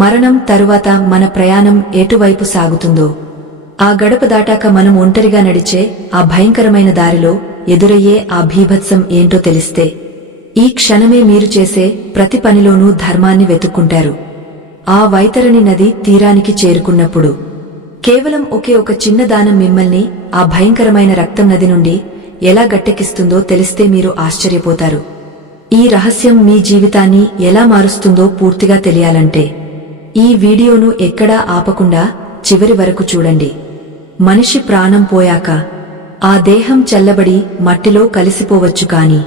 మరణం తరువాత మన ప్రయాణం ఎటువైపు సాగుతుందో, ఆ గడప దాటాక మనం ఒంటరిగా నడిచే ఆ భయంకరమైన దారిలో ఎదురయ్యే ఆ భీభత్సం ఏంటో తెలిస్తే ఈ క్షణమే మీరు చేసే ప్రతి పనిలోనూ ధర్మాన్ని వెతుక్కుంటారు. ఆ వైతరణి నది తీరానికి చేరుకున్నప్పుడు కేవలం ఒకే ఒక చిన్న దానం మిమ్మల్ని ఆ భయంకరమైన రక్తం నది నుండి ఎలా గట్టెక్కిస్తుందో తెలిస్తే మీరు ఆశ్చర్యపోతారు. ఈ రహస్యం మీ జీవితాన్ని ఎలా మారుస్తుందో పూర్తిగా తెలియాలంటే ఈ వీడియోను ఎక్కడా ఆపకుండా చివరి వరకు చూడండి. మనిషి ప్రాణం పోయాక ఆ దేహం చల్లబడి మట్టిలో కలిసిపోవచ్చు, కాని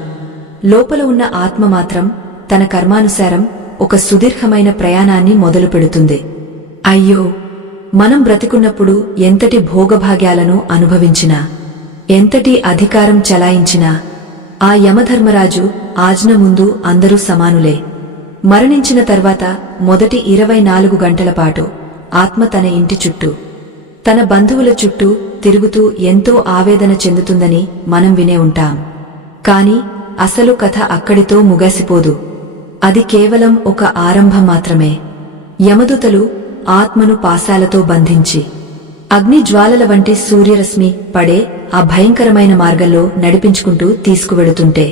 లోపల ఉన్న ఆత్మ మాత్రం తన కర్మానుసారం ఒక సుదీర్ఘమైన ప్రయాణాన్ని మొదలు పెడుతుంది. అయ్యో, మనం బ్రతికున్నప్పుడు ఎంతటి భోగభాగ్యాలను అనుభవించినా, ఎంతటి అధికారం చలాయించినా ఆ యమధర్మరాజు ఆజ్ఞ ముందు అందరూ సమానులే. మరణించిన తర్వాత మొదటి 24 గంటల పాటు ఆత్మ తన ఇంటి చుట్టూ, తన బంధువుల చుట్టూ తిరుగుతూ ఎంతో ఆవేదన చెందుతుందని మనం వినే ఉంటాం. కాని అసలు కథ అక్కడితో ముగిసిపోదు. అది కేవలం ఒక ఆరంభం మాత్రమే. యమదూతలు ఆత్మను పాశాలతో బంధించి అగ్ని జ్వాలల వంటి సూర్యరశ్మి పడే ఆ భయంకరమైన మార్గంలో నడిపించుకుంటూ తీసుకువెడుతుంటే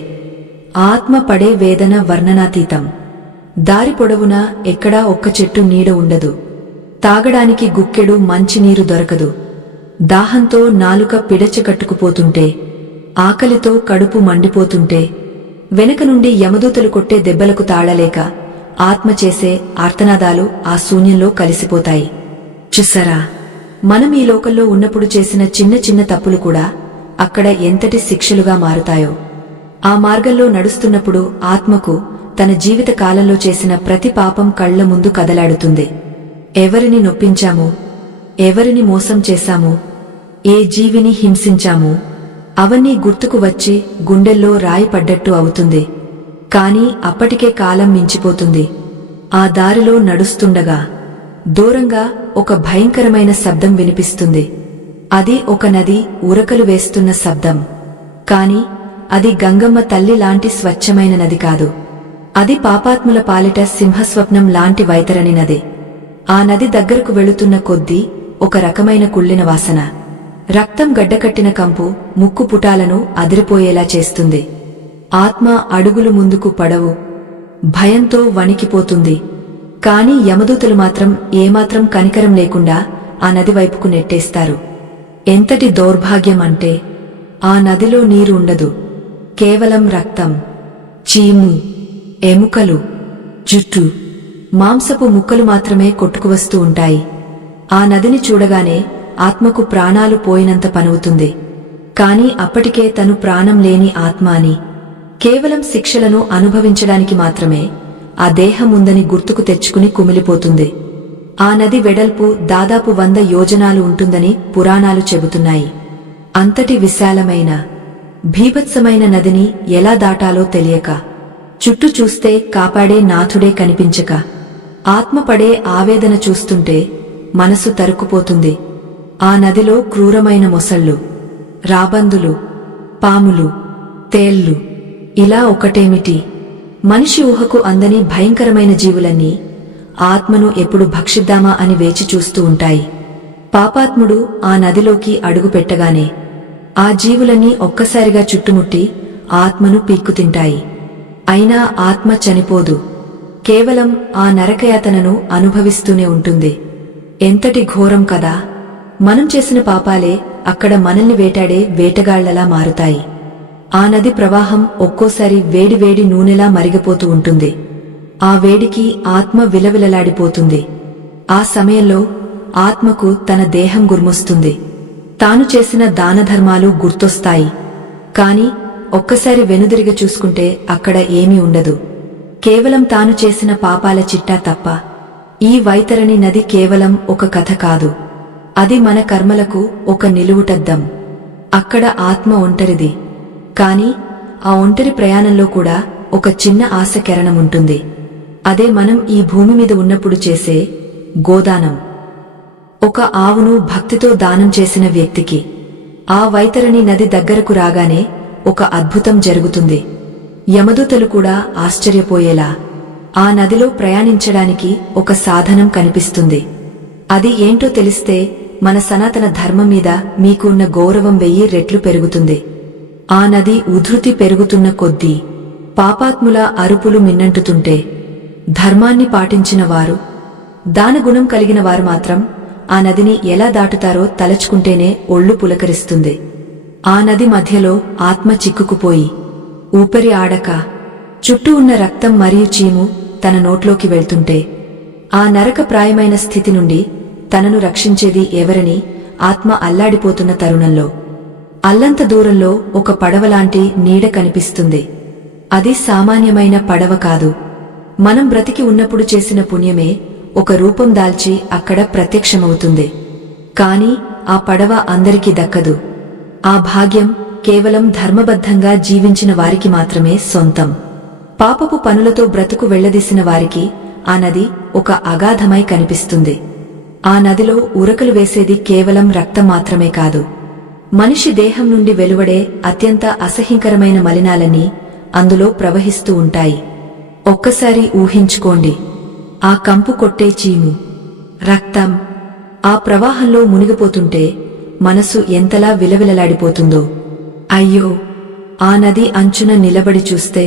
ఆత్మ పడే వేదన వర్ణనాతీతం. దారి పొడవునా ఎక్కడా ఒక్క చెట్టు నీడ ఉండదు. తాగడానికి గుక్కెడు మంచినీరు దొరకదు. దాహంతో నాలుక పిడచకట్టుకుపోతుంటే, ఆకలితో కడుపు మండిపోతుంటే, వెనక నుండి యమదూతలు కొట్టే దెబ్బలకు తాళలేక ఆత్మ చేసే ఆర్తనాదాలు ఆ శూన్యంలో కలిసిపోతాయి. చూసారా, మనం ఈ లోకంలో ఉన్నప్పుడు చేసిన చిన్న చిన్న తప్పులు కూడా అక్కడ ఎంతటి శిక్షలుగా మారుతాయో. ఆ మార్గంలో నడుస్తున్నప్పుడు ఆత్మకు తన జీవిత కాలంలో చేసిన ప్రతి పాపం కళ్ల ముందు కదలాడుతుంది. ఎవరిని నొప్పించాము, ఎవరిని మోసం చేశాము, ఏ జీవిని హింసించాము, అవన్నీ గుర్తుకు వచ్చి గుండెల్లో రాయి పడ్డట్టు అవుతుంది. కాని అప్పటికే కాలం మించిపోతుంది. ఆ దారిలో నడుస్తుండగా దూరంగా ఒక భయంకరమైన శబ్దం వినిపిస్తుంది. అది ఒక నది ఉరకలు వేస్తున్న శబ్దం. కాని అది గంగమ్మ తల్లి లాంటి స్వచ్ఛమైన నది కాదు. అది పాపాత్ముల పాలిట సింహస్వప్నం లాంటి వైతరణి నది. ఆ నది దగ్గరకు వెళుతున్న కొద్దీ ఒక రకమైన కుళ్ళిన వాసన, రక్తం గడ్డకట్టిన కంపు ముక్కు పుటాలను అదిరిపోయేలా చేస్తుంది. ఆత్మ అడుగులు ముందుకు పడవు. భయంతో వణికిపోతుంది. కాని యమదూతలు మాత్రం ఏమాత్రం కనికరం లేకుండా ఆ నది వైపుకు నెట్టేస్తారు. ఎంతటి దౌర్భాగ్యం అంటే ఆ నదిలో నీరు ఉండదు. కేవలం రక్తం, చీము, ఎముకలు, జుట్టు, మాంసపు ముక్కలు మాత్రమే కొట్టుకువస్తూ ఉంటాయి. ఆ నదిని చూడగానే ఆత్మకు ప్రాణాలు పోయినంత పనువుతుంది. కాని అప్పటికే తను ప్రాణం లేని ఆత్మ అని, కేవలం శిక్షలను అనుభవించడానికి మాత్రమే ఆ దేహం ఉందని గుర్తుకు తెచ్చుకుని కుమిలిపోతుంది. ఆ నది వెడల్పు దాదాపు 100 యోజనాలు ఉంటుందని పురాణాలు చెబుతున్నాయి. అంతటి విశాలమైన భీభత్సమైన నదిని ఎలా దాటాలో తెలియక, చుట్టూ చూస్తే కాపాడే నాథుడే కనిపించక, ఆత్మ పడే ఆవేదన చూస్తుంటే మనసు తరుక్కుపోతుంది. ఆ నదిలో క్రూరమైన మొసళ్ళు, రాబందులు, పాములు, తేళ్లు, ఇలా ఒకటేమిటి, మనిషి ఊహకు అందని భయంకరమైన జీవులన్నీ ఆత్మను ఎప్పుడు భక్షిద్దామా అని వేచి చూస్తూ ఉంటాయి. పాపాత్ముడు ఆ నదిలోకి అడుగుపెట్టగానే ఆ జీవులన్నీ ఒక్కసారిగా చుట్టుముట్టి ఆత్మను పీక్కుతింటాయి. అయినా ఆత్మ చనిపోదు. కేవలం ఆ నరకయాతనను అనుభవిస్తూనే ఉంటుంది. ఎంతటి ఘోరం కదా! మనం చేసిన పాపాలే అక్కడ మనల్ని వేటాడే వేటగాళ్లలా మారుతాయి. ఆ నది ప్రవాహం ఒక్కోసారి వేడివేడి నూనెలా మరిగిపోతూ ఉంటుంది. ఆ వేడికి ఆత్మ విలవిలలాడిపోతుంది. ఆ సమయంలో ఆత్మకు తన దేహం గుర్మొస్తుంది. తాను చేసిన దానధర్మాలు గుర్తొస్తాయి. కాని ఒక్కసారి వెనుదిరిగి చూసుకుంటే అక్కడ ఏమీ ఉండదు. కేవలం తాను చేసిన పాపాల చిట్టా తప్ప. ఈ వైతరణి నది కేవలం ఒక కథ కాదు. అది మన కర్మలకు ఒక నిలువుటద్దం. అక్కడ ఆత్మ ఒంటరిది. కాని ఆ ఒంటరి ప్రయాణంలో కూడా ఒక చిన్న ఆశ కిరణముంటుంది. అదే మనం ఈ భూమి మీద ఉన్నప్పుడు చేసే గోదానం. ఒక ఆవును భక్తితో దానం చేసిన వ్యక్తికి ఆ వైతరణి నది దగ్గరకు రాగానే ఒక అద్భుతం జరుగుతుంది. యమదూతలు కూడా ఆశ్చర్యపోయేలా ఆ నదిలో ప్రయాణించడానికి ఒక సాధనం కనిపిస్తుంది. అది ఏంటో తెలిస్తే మన సనాతన ధర్మం మీద మీకు ఉన్న గౌరవం 1000 రెట్లు పెరుగుతుంది. ఆ నది ఉధృతి పెరుగుతున్న కొద్దీ పాపాత్ముల అరుపులు మిన్నంటుతుంటే ధర్మాన్ని పాటించిన వారు, దానగుణం కలిగిన వారు మాత్రం ఆ నదిని ఎలా దాటుతారో తలచుకుంటేనే ఒళ్ళు పులకరిస్తుంది. ఆ నది మధ్యలో ఆత్మ చిక్కుకుపోయి ఊపిరి ఆడక చుట్టూ ఉన్న రక్తం మరియు చీము తన నోట్లోకి వెళ్తుంటే ఆ నరకప్రాయమైన స్థితి నుండి తనను రక్షించేది ఎవరని ఆత్మ అల్లాడిపోతున్న తరుణంలో అల్లంత దూరంలో ఒక పడవలాంటి నీడ కనిపిస్తుంది. అది సామాన్యమైన పడవ కాదు. మనం బ్రతికి ఉన్నప్పుడు చేసిన పుణ్యమే ఒక రూపం దాల్చి అక్కడ ప్రత్యక్షమవుతుంది. కాని ఆ పడవ అందరికీ దక్కదు. ఆ భాగ్యం కేవలం ధర్మబద్ధంగా జీవించిన వారికి మాత్రమే సొంతం. పాపపు పనులతో బ్రతుకు వెళ్లదీసిన వారికి ఆ నది ఒక అగాధమై కనిపిస్తుంది. ఆ నదిలో ఉరకలు వేసేది కేవలం రక్తం మాత్రమే కాదు, మనిషి దేహం నుండి వెలువడే అత్యంత అసహ్యకరమైన మలినాలన్నీ అందులో ప్రవహిస్తూ ఉంటాయి. ఒక్కసారి ఊహించుకోండి, ఆ కంపు కొట్టే చీము, రక్తం ఆ ప్రవాహంలో మునిగిపోతుంటే మనసు ఎంతలా విలవిలలాడిపోతుందో. అయ్యో, ఆ నది అంచున నిలబడి చూస్తే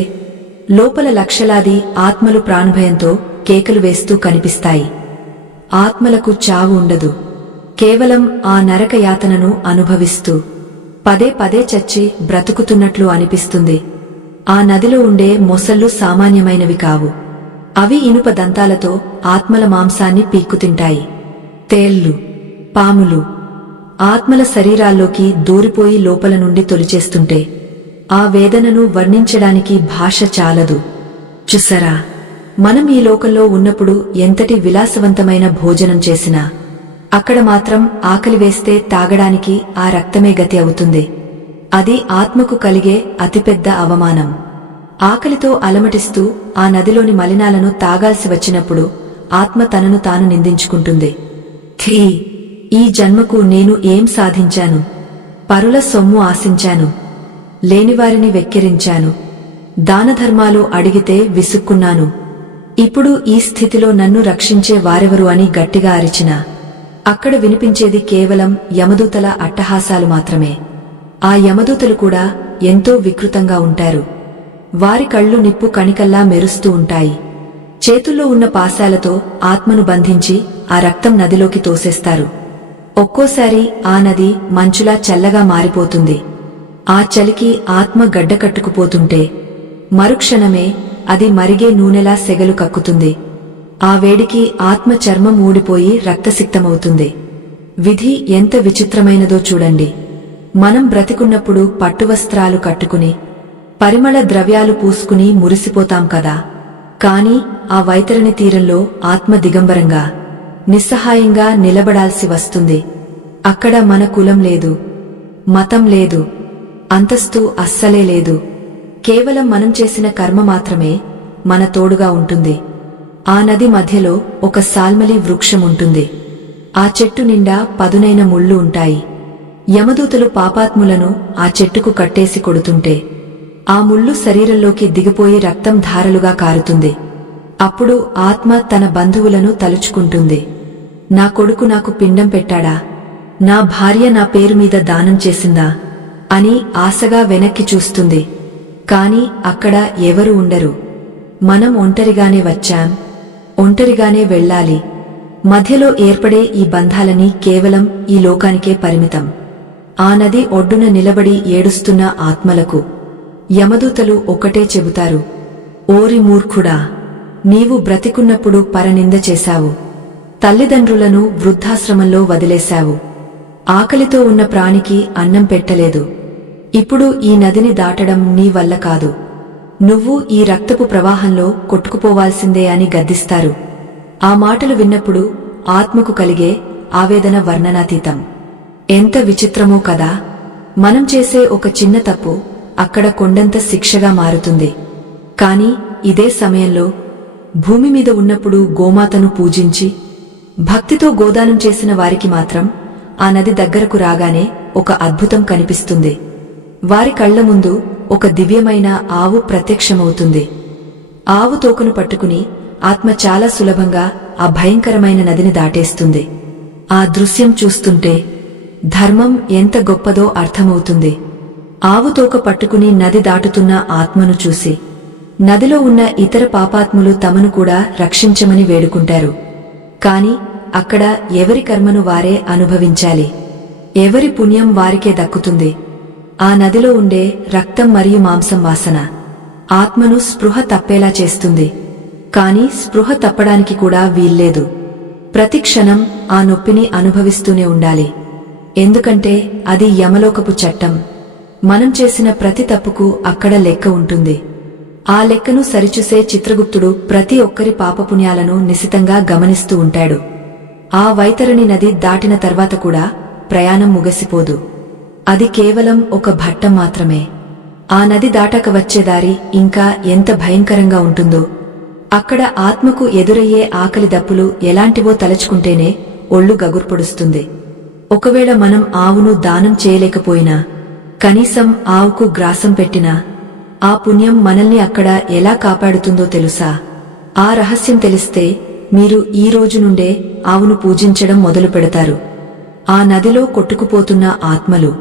లోపల లక్షలాది ఆత్మలు ప్రాణభయంతో కేకలు వేస్తూ కనిపిస్తాయి. ఆత్మలకు చావు ఉండదు. కేవలం ఆ నరక యాతనను అనుభవిస్తూ పదే పదే చచ్చి బ్రతుకుతున్నట్లు అనిపిస్తుంది. ఆ నదిలో ఉండే మొసళ్ళు సామాన్యమైనవి కావు. అవి ఇనుప దంతాలతో ఆత్మల మాంసాన్ని పీక్కుతింటాయి. తేళ్లు, పాములు ఆత్మల శరీరాల్లోకి దూరిపోయి లోపల నుండి తొలిచేస్తుంటే ఆ వేదనను వర్ణించడానికి భాష చాలదు. చూసారా, మనం ఈ లోకంలో ఉన్నప్పుడు ఎంతటి విలాసవంతమైన భోజనం చేసినా అక్కడ మాత్రం ఆకలి వేస్తే తాగడానికి ఆ రక్తమే గతి అవుతుంది. అది ఆత్మకు కలిగే అతిపెద్ద అవమానం. ఆకలితో అలమటిస్తూ ఆ నదిలోని మలినాలను తాగాల్సి వచ్చినప్పుడు ఆత్మ తనను తాను నిందించుకుంటుంది. థీ, ఈ జన్మకు నేను ఏం సాధించాను? పరుల సొమ్ము ఆశించాను, లేనివారిని వెక్కిరించాను, దానధర్మాలు అడిగితే విసుక్కున్నాను. ఇప్పుడు ఈ స్థితిలో నన్ను రక్షించే వారెవరు అని గట్టిగా అరిచినా అక్కడ వినిపించేది కేవలం యమదూతల అట్టహాసాలు మాత్రమే. ఆ యమదూతలు కూడా ఎంతో వికృతంగా ఉంటారు. వారి కళ్ళు నిప్పు కణికల్లా మెరుస్తూ ఉంటాయి. చేతుల్లో ఉన్న పాశాలతో ఆత్మను బంధించి ఆ రక్తం నదిలోకి తోసేస్తారు. ఒక్కోసారి ఆ నది మంచులా చల్లగా మారిపోతుంది. ఆ చలికి ఆత్మ గడ్డకట్టుకుపోతుంటే మరుక్షణమే అది మరిగే నూనెలా సెగలు కక్కుతుంది. ఆ వేడికి ఆత్మ చర్మం ఊడిపోయి రక్తసిక్తమవుతుంది. విధి ఎంత విచిత్రమైనదో చూడండి. మనం బ్రతికున్నప్పుడు పట్టువస్త్రాలు కట్టుకుని పరిమళ ద్రవ్యాలు పూసుకుని మురిసిపోతాం కదా. కాని ఆ వైతరణి తీరంలో ఆత్మ దిగంబరంగా నిస్సహాయంగా నిలబడాల్సి వస్తుంది. అక్కడ మన కులం లేదు, మతం లేదు, అంతస్తు అస్సలే లేదు. కేవలం మనం చేసిన కర్మ మాత్రమే మన తోడుగా ఉంటుంది. ఆ నది మధ్యలో ఒక సాల్మలి వృక్షం ఉంటుంది. ఆ చెట్టు నిండా పదునైన ముళ్ళు ఉంటాయి. యమదూతలు పాపాత్ములను ఆ చెట్టుకు కట్టేసి కొడుతుంటే ఆ ముళ్ళు శరీరంలోకి దిగిపోయి రక్తం ధారలుగా కారుతుంది. అప్పుడు ఆత్మ తన బంధువులను తలుచుకుంటుంది. నా కొడుకు నాకు పిండం పెట్టాడా? నా భార్య నా పేరు మీద దానం చేసిందా అని ఆశగా వెనక్కి చూస్తుంది. కాని అక్కడ ఎవరు ఉండరు. మనం ఒంటరిగానే వచ్చాం, ఒంటరిగానే వెళ్ళాలి. మధ్యలో ఏర్పడే ఈ బంధాలని కేవలం ఈ లోకానికే పరిమితం. ఆ నది ఒడ్డున నిలబడి ఏడుస్తున్న ఆత్మలకు యమదూతలు ఒక్కటే చెబుతారు, ఓరి మూర్ఖుడా, నీవు బ్రతికున్నప్పుడు పరనింద చేశావు, తల్లిదండ్రులను వృద్ధాశ్రమంలో వదిలేశావు, ఆకలితో ఉన్న ప్రాణికి అన్నం పెట్టలేదు. ఇప్పుడు ఈ నదిని దాటడం నీ వల్ల కాదు. నువ్వు ఈ రక్తపు ప్రవాహంలో కొట్టుకుపోవాల్సిందే అని గద్దిస్తారు. ఆ మాటలు విన్నప్పుడు ఆత్మకు కలిగే ఆవేదన వర్ణనాతీతం. ఎంత విచిత్రమో కదా. మనం చేసే ఒక చిన్న తప్పు అక్కడ కొండంత శిక్షగా మారుతుంది. కాని ఇదే సమయంలో భూమి మీద ఉన్నప్పుడు గోమాతను పూజించి భక్తితో గోదానం చేసిన వారికి మాత్రం ఆ నది దగ్గరకు రాగానే ఒక అద్భుతం కనిపిస్తుంది. వారి కళ్ల ముందు ఒక దివ్యమైన ఆవు ప్రత్యక్షమవుతుంది. ఆవు తోకను పట్టుకుని ఆత్మ చాలా సులభంగా ఆ భయంకరమైన నదిని దాటేస్తుంది. ఆ దృశ్యం చూస్తుంటే ధర్మం ఎంత గొప్పదో అర్థమవుతుంది. ఆవుతోక పట్టుకుని నది దాటుతున్న ఆత్మను చూసి నదిలో ఉన్న ఇతర పాపాత్ములు తమను కూడా రక్షించమని వేడుకుంటారు. కాని అక్కడ ఎవరి కర్మను వారే అనుభవించాలి, ఎవరి పుణ్యం వారికే దక్కుతుంది. ఆ నదిలో ఉండే రక్తం మరియు మాంసం వాసన ఆత్మను స్పృహ తప్పేలా చేస్తుంది. కాని స్పృహ తప్పడానికి కూడా వీల్లేదు. ప్రతి క్షణం ఆ నొప్పిని అనుభవిస్తూనే ఉండాలి. ఎందుకంటే అది యమలోకపు చట్టం. మనం చేసిన ప్రతి తప్పుకు అక్కడ లెక్క ఉంటుంది. ఆ లెక్కను సరిచూసే చిత్రగుప్తుడు ప్రతి ఒక్కరి పాపపుణ్యాలను నిశితంగా గమనిస్తూ ఉంటాడు. ఆ వైతరణి నది దాటిన తర్వాత కూడా ప్రయాణం ముగసిపోదు. అది కేవలం ఒక ఘట్టం మాత్రమే. ఆ నది దాటాక వచ్చే దారి ఇంకా ఎంత భయంకరంగా ఉంటుందో. అక్కడ ఆత్మకు ఎదురయ్యే ఆకలి దప్పులు ఎలాంటివో తలుచుకుంటేనే ఒళ్ళు గగుర్పొడుస్తుంది. ఒకవేళ మనం ఆవును దానం చేయలేకపోయినా, కనీసం ఆవుకు గ్రాసం పెట్టినా ఆ పుణ్యం మనల్ని అక్కడ ఎలా కాపాడుతుందో తెలుసా? ఆ రహస్యం తెలిస్తే మీరు ఈ రోజు నుండే ఆవును పూజించడం మొదలు పెడతారు. ఆ నదిలో కొట్టుకుపోతున్న ఆత్మలు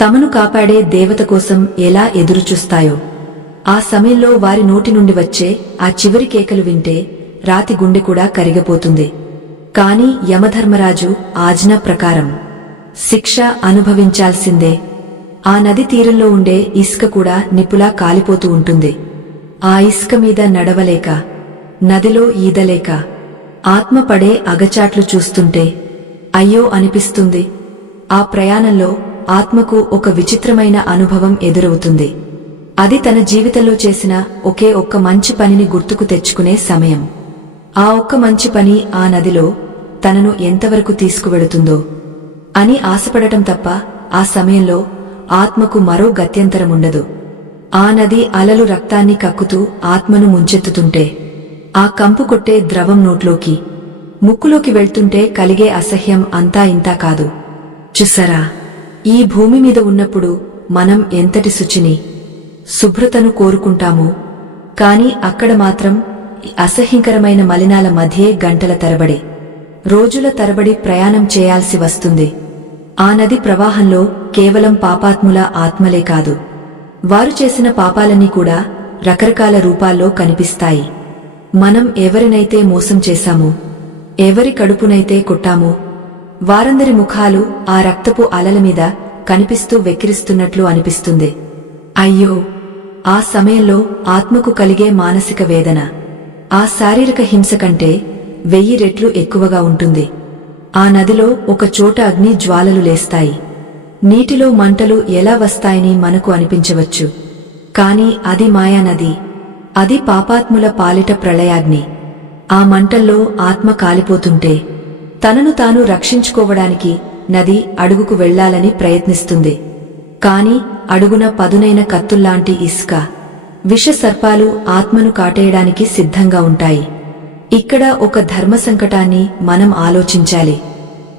తమను కాపాడే దేవత కోసం ఎలా ఎదురుచూస్తాయో, ఆ సమయంలో వారి నోటి నుండి వచ్చే ఆ చివరి కేకలు వింటే రాతి గుండె కూడా కరిగిపోతుంది. కాని యమధర్మరాజు ఆజ్ఞ ప్రకారం శిక్ష అనుభవించాల్సిందే. ఆ నది తీరంలో ఉండే ఇసుక కూడా నిప్పులా కాలిపోతూ ఉంటుంది. ఆ ఇసుక మీద నడవలేక, నదిలో ఈదలేక ఆత్మ పడే అగచాట్లు చూస్తుంటే అయ్యో అనిపిస్తుంది. ఆ ప్రయాణంలో ఆత్మకు ఒక విచిత్రమైన అనుభవం ఎదురవుతుంది. అది తన జీవితంలో చేసిన ఒకే ఒక్క మంచి పనిని గుర్తుకు తెచ్చుకునే సమయం. ఆ ఒక్క మంచి పని ఆ నదిలో తనను ఎంతవరకు తీసుకువెడుతుందో అని ఆశపడటం తప్ప ఆ సమయంలో ఆత్మకు మరో గత్యంతరముండదు. ఆ నది అలలు రక్తాన్ని కక్కుతూ ఆత్మను ముంచెత్తుతుంటే, ఆ కంపు కొట్టే ద్రవం నోట్లోకి, ముక్కులోకి వెళ్తుంటే కలిగే అసహ్యం అంతా ఇంతా కాదు. చూసారా, ఈ భూమి మీద ఉన్నప్పుడు మనం ఎంతటి శుచిని, శుభ్రతను కోరుకుంటామో, కాని అక్కడ మాత్రం అసహ్యకరమైన మలినాల మధ్యే గంటల తరబడి, రోజుల తరబడి ప్రయాణం చేయాల్సి వస్తుంది. ఆ నది ప్రవాహంలో కేవలం పాపాత్ముల ఆత్మలే కాదు, వారు చేసిన పాపాలన్నీ కూడా రకరకాల రూపాల్లో కనిపిస్తాయి. మనం ఎవరినైతే మోసం చేశామో, ఎవరి కడుపునైతే కొట్టామో, వారందరి ముఖాలు ఆ రక్తపు అలల మీద కనిపిస్తూ వెక్కిరిస్తున్నట్లు అనిపిస్తుంది. అయ్యో, ఆ సమయంలో ఆత్మకు కలిగే మానసిక వేదన ఆ శారీరక హింస కంటే 1000 రెట్లు ఎక్కువగా ఉంటుంది. ఆ నదిలో ఒక చోట అగ్ని జ్వాలలు లేస్తాయి. నీటిలో మంటలు ఎలా వస్తాయని మనకు అనిపించవచ్చు. కాని అది మాయానది. అది పాపాత్ముల పాలిట ప్రళయాగ్ని. ఆ మంటల్లో ఆత్మ కాలిపోతుంటే తనను తాను రక్షించుకోవడానికి నది అడుగుకు వెళ్లాలని ప్రయత్నిస్తుంది. కాని అడుగున పదునైన కత్తుల్లాంటి ఇసుక, విష సర్పాలు ఆత్మను కాటేయడానికి సిద్ధంగా ఉంటాయి. ఇక్కడ ఒక ధర్మ సంకటాన్ని మనం ఆలోచించాలి.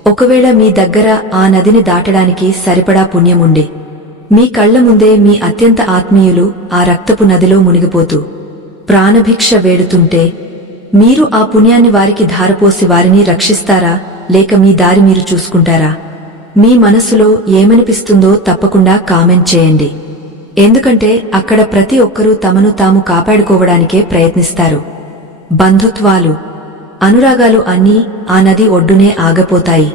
ఒకవేళ మీ దగ్గర ఆ నదిని దాటడానికి సరిపడా పుణ్యముండి, మీ కళ్ల ముందే మీ అత్యంత ఆత్మీయులు ఆ రక్తపు నదిలో మునిగిపోతూ ప్రాణభిక్ష వేడుతుంటే, మీరు ఆ పుణ్యాన్ని వారికి ధారపోసి వారిని రక్షిస్తారా, లేక మీ దారి మీరు చూసుకుంటారా? మీ మనసులో ఏమనిపిస్తుందో తప్పకుండా కామెంట్ చేయండి. ఎందుకంటే అక్కడ ప్రతి ఒక్కరూ తమను తాము కాపాడుకోవడానికే ప్రయత్నిస్తారు. బంధుత్వాలు, అనురాగాలు అన్నీ ఆ నది ఒడ్డునే ఆగపోతాయి.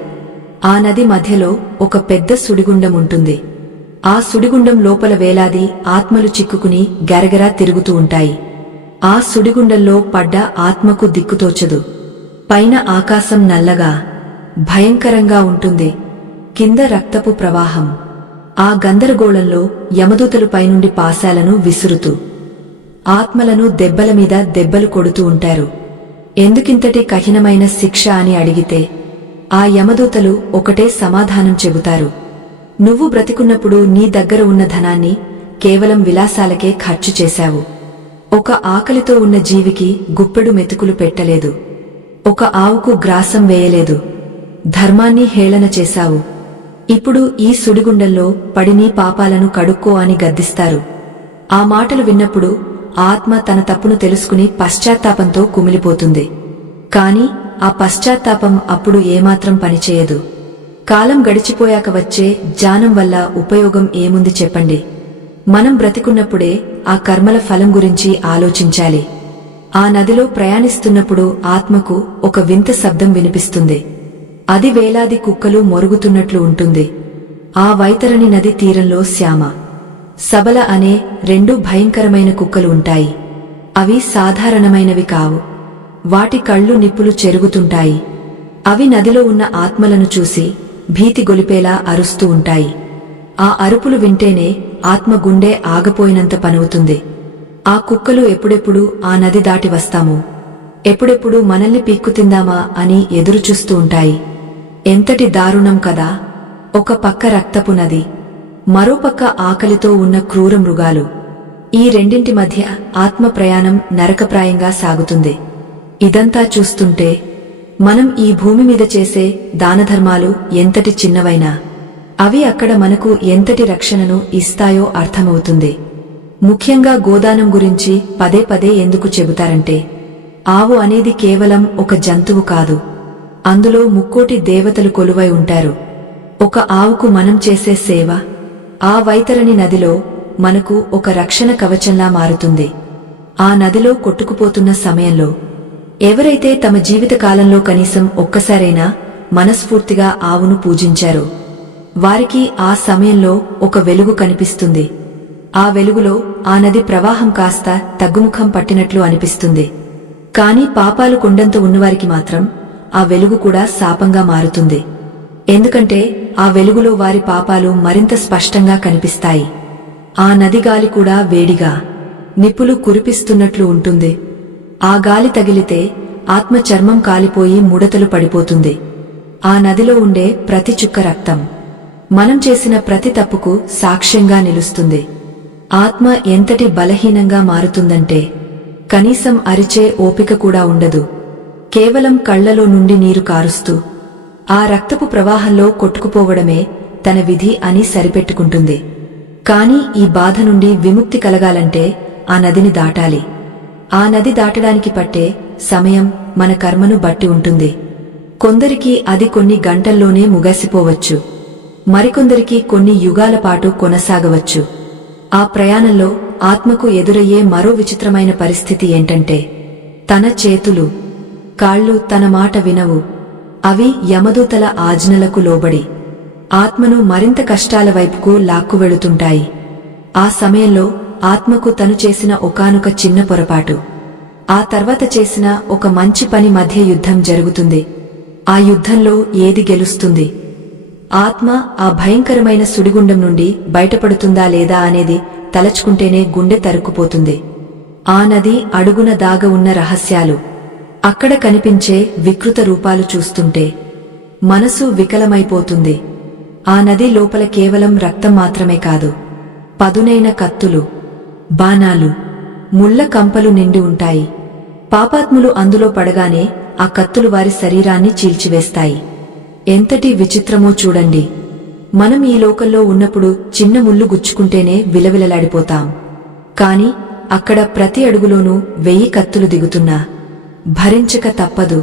ఆ నది మధ్యలో ఒక పెద్ద సుడిగుండం ఉంటుంది. ఆ సుడిగుండం లోపల వేలాది ఆత్మలు చిక్కుకుని గరగరా తిరుగుతూ ఉంటాయి. ఆ సుడిగుండంలో పడ్డ ఆత్మకు దిక్కుతోచదు. పైన ఆకాశం నల్లగా, భయంకరంగా ఉంటుంది. కింద రక్తపు ప్రవాహం. ఆ గందరగోళంలో యమదూతలు పైనుండి పాశాలను విసురుతూ ఆత్మలను దెబ్బల మీద దెబ్బలు కొడుతూ ఉంటారు. ఎందుకింతటి కఠినమైన శిక్ష అని అడిగితే ఆ యమదూతలు ఒకటే సమాధానం చెబుతారు. నువ్వు బ్రతికున్నప్పుడు నీ దగ్గర ఉన్న ధనాన్ని కేవలం విలాసాలకే ఖర్చు చేశావు. ఒక ఆకలితో ఉన్న జీవికి గుప్పెడు మెతుకులు పెట్టలేదు. ఒక ఆవుకు గ్రాసం వేయలేదు. ధర్మాన్ని హేళన చేశావు. ఇప్పుడు ఈ సుడిగుండంలో పడి నీ పాపాలను కడుక్కో అని గద్దిస్తారు. ఆ మాటలు విన్నప్పుడు ఆత్మ తన తప్పును తెలుసుకుని పశ్చాత్తాపంతో కుమిలిపోతుంది. కాని ఆ పశ్చాత్తాపం అప్పుడు ఏమాత్రం పనిచేయదు. కాలం గడిచిపోయాక వచ్చే జ్ఞానం వల్ల ఉపయోగం ఏముంది చెప్పండి? మనం బ్రతికున్నప్పుడే ఆ కర్మల ఫలం గురించి ఆలోచించాలి. ఆ నదిలో ప్రయాణిస్తున్నప్పుడు ఆత్మకు ఒక వింత శబ్దం వినిపిస్తుంది. అది వేలాది కుక్కలు మొరుగుతున్నట్లు ఉంటుంది. ఆ వైతరణి నది తీరంలో శ్యామ, సబల అనే 2 భయంకరమైన కుక్కలు ఉంటాయి. అవి సాధారణమైనవి కావు. వాటి కళ్ళు నిప్పులు చెరుగుతుంటాయి. అవి నదిలో ఉన్న ఆత్మలను చూసి భీతి గొలిపేలా అరుస్తూ ఉంటాయి. ఆ అరుపులు వింటేనే ఆత్మ గుండె ఆగపోయినంత పనవుతుంది. ఆ కుక్కలు ఎప్పుడెప్పుడు ఆ నది దాటి వస్తాము, ఎప్పుడెప్పుడు మనల్ని పీక్కుతిందామా అని ఎదురుచూస్తూ ఉంటాయి. ఎంతటి దారుణం కదా! ఒక పక్క రక్తపు నది, మరోపక్క ఆకలితో ఉన్న క్రూర మృగాలు. ఈ రెండింటి మధ్య ఆత్మ ప్రయాణం నరకప్రాయంగా సాగుతుంది. ఇదంతా చూస్తుంటే మనం ఈ భూమి మీద చేసే దానధర్మాలు ఎంతటి చిన్నవైనా అవి అక్కడ మనకు ఎంతటి రక్షణను ఇస్తాయో అర్థమవుతుంది. ముఖ్యంగా గోదానం గురించి పదే పదే ఎందుకు చెబుతారంటే, ఆవు అనేది కేవలం ఒక జంతువు కాదు. అందులో 3 కోటి దేవతలు కొలువై ఉంటారు. ఒక ఆవుకు మనం చేసే సేవ ఆ వైతరణి నదిలో మనకు ఒక రక్షణ కవచంలా మారుతుంది. ఆ నదిలో కొట్టుకుపోతున్న సమయంలో ఎవరైతే తమ జీవితకాలంలో కనీసం ఒక్కసారైనా మనస్ఫూర్తిగా ఆవును పూజించారో వారికి ఆ సమయంలో ఒక వెలుగు కనిపిస్తుంది. ఆ వెలుగులో ఆ నది ప్రవాహం కాస్త తగ్గుముఖం పట్టినట్లు అనిపిస్తుంది. కాని పాపాలు కొండంత ఉన్నవారికి మాత్రం ఆ వెలుగు కూడా శాపంగా మారుతుంది. ఎందుకంటే ఆ వెలుగులో వారి పాపాలు మరింత స్పష్టంగా కనిపిస్తాయి. ఆ నది గాలి కూడా వేడిగా నిప్పులు కురిపిస్తున్నట్లు ఉంటుంది. ఆ గాలి తగిలితే ఆత్మ చర్మం కాలిపోయి ముడతలు పడిపోతుంది. ఆ నదిలో ఉండే ప్రతి చుక్క రక్తం మనం చేసిన ప్రతి తప్పుకు సాక్ష్యంగా నిలుస్తుంది. ఆత్మ ఎంతటి బలహీనంగా మారుతుందంటే కనీసం అరిచే ఓపిక కూడా ఉండదు. కేవలం కళ్లలో నుండి నీరు కారుస్తూ ఆ రక్తపు ప్రవాహంలో కొట్టుకుపోవడమే తన విధి అని సరిపెట్టుకుంటుంది. కాని ఈ బాధ నుండి విముక్తి కలగాలంటే ఆ నదిని దాటాలి. ఆ నది దాటడానికి పట్టే సమయం మన కర్మను బట్టి ఉంటుంది. కొందరికి అది కొన్ని గంటల్లోనే ముగిసిపోవచ్చు, మరికొందరికి కొన్ని యుగాల పాటు కొనసాగవచ్చు. ఆ ప్రయాణంలో ఆత్మకు ఎదురయ్యే మరో విచిత్రమైన పరిస్థితి ఏంటంటే, తన చేతులు, కాళ్ళు తన మాట వినవు. అవి యమదూతల ఆజ్ఞలకు లోబడి ఆత్మను మరింత కష్టాల వైపుకు లాక్కువెళుతుంటాయి. ఆ సమయంలో ఆత్మకు తను చేసిన ఒకానొక చిన్న పొరపాటు, ఆ తర్వాత చేసిన ఒక మంచి పని మధ్య యుద్ధం జరుగుతుంది. ఆ యుద్ధంలో ఏది గెలుస్తుంది? ఆత్మ ఆ భయంకరమైన సుడిగుండం నుండి బయటపడుతుందా లేదా అనేది తలచుకుంటేనే గుండె తరుక్కుపోతుంది. ఆ నది అడుగున దాగ ఉన్న రహస్యాలు, అక్కడ కనిపించే వికృత రూపాలు చూస్తుంటే మనసు వికలమైపోతుంది. ఆ నది లోపల కేవలం రక్తం మాత్రమే కాదు, పదునైన కత్తులు, బాణాలు, ముళ్ల కంపలు నిండి ఉంటాయి. పాపాత్ములు అందులో పడగానే ఆ కత్తులు వారి శరీరాన్ని చీల్చివేస్తాయి. ఎంతటి విచిత్రమో చూడండి. మనం ఈ లోకంలో ఉన్నప్పుడు చిన్న ముళ్ళు గుచ్చుకుంటేనే విలవిలలాడిపోతాం. కాని అక్కడ ప్రతి అడుగులోనూ 1000 కత్తులు దిగుతున్నా భరించక తప్పదు.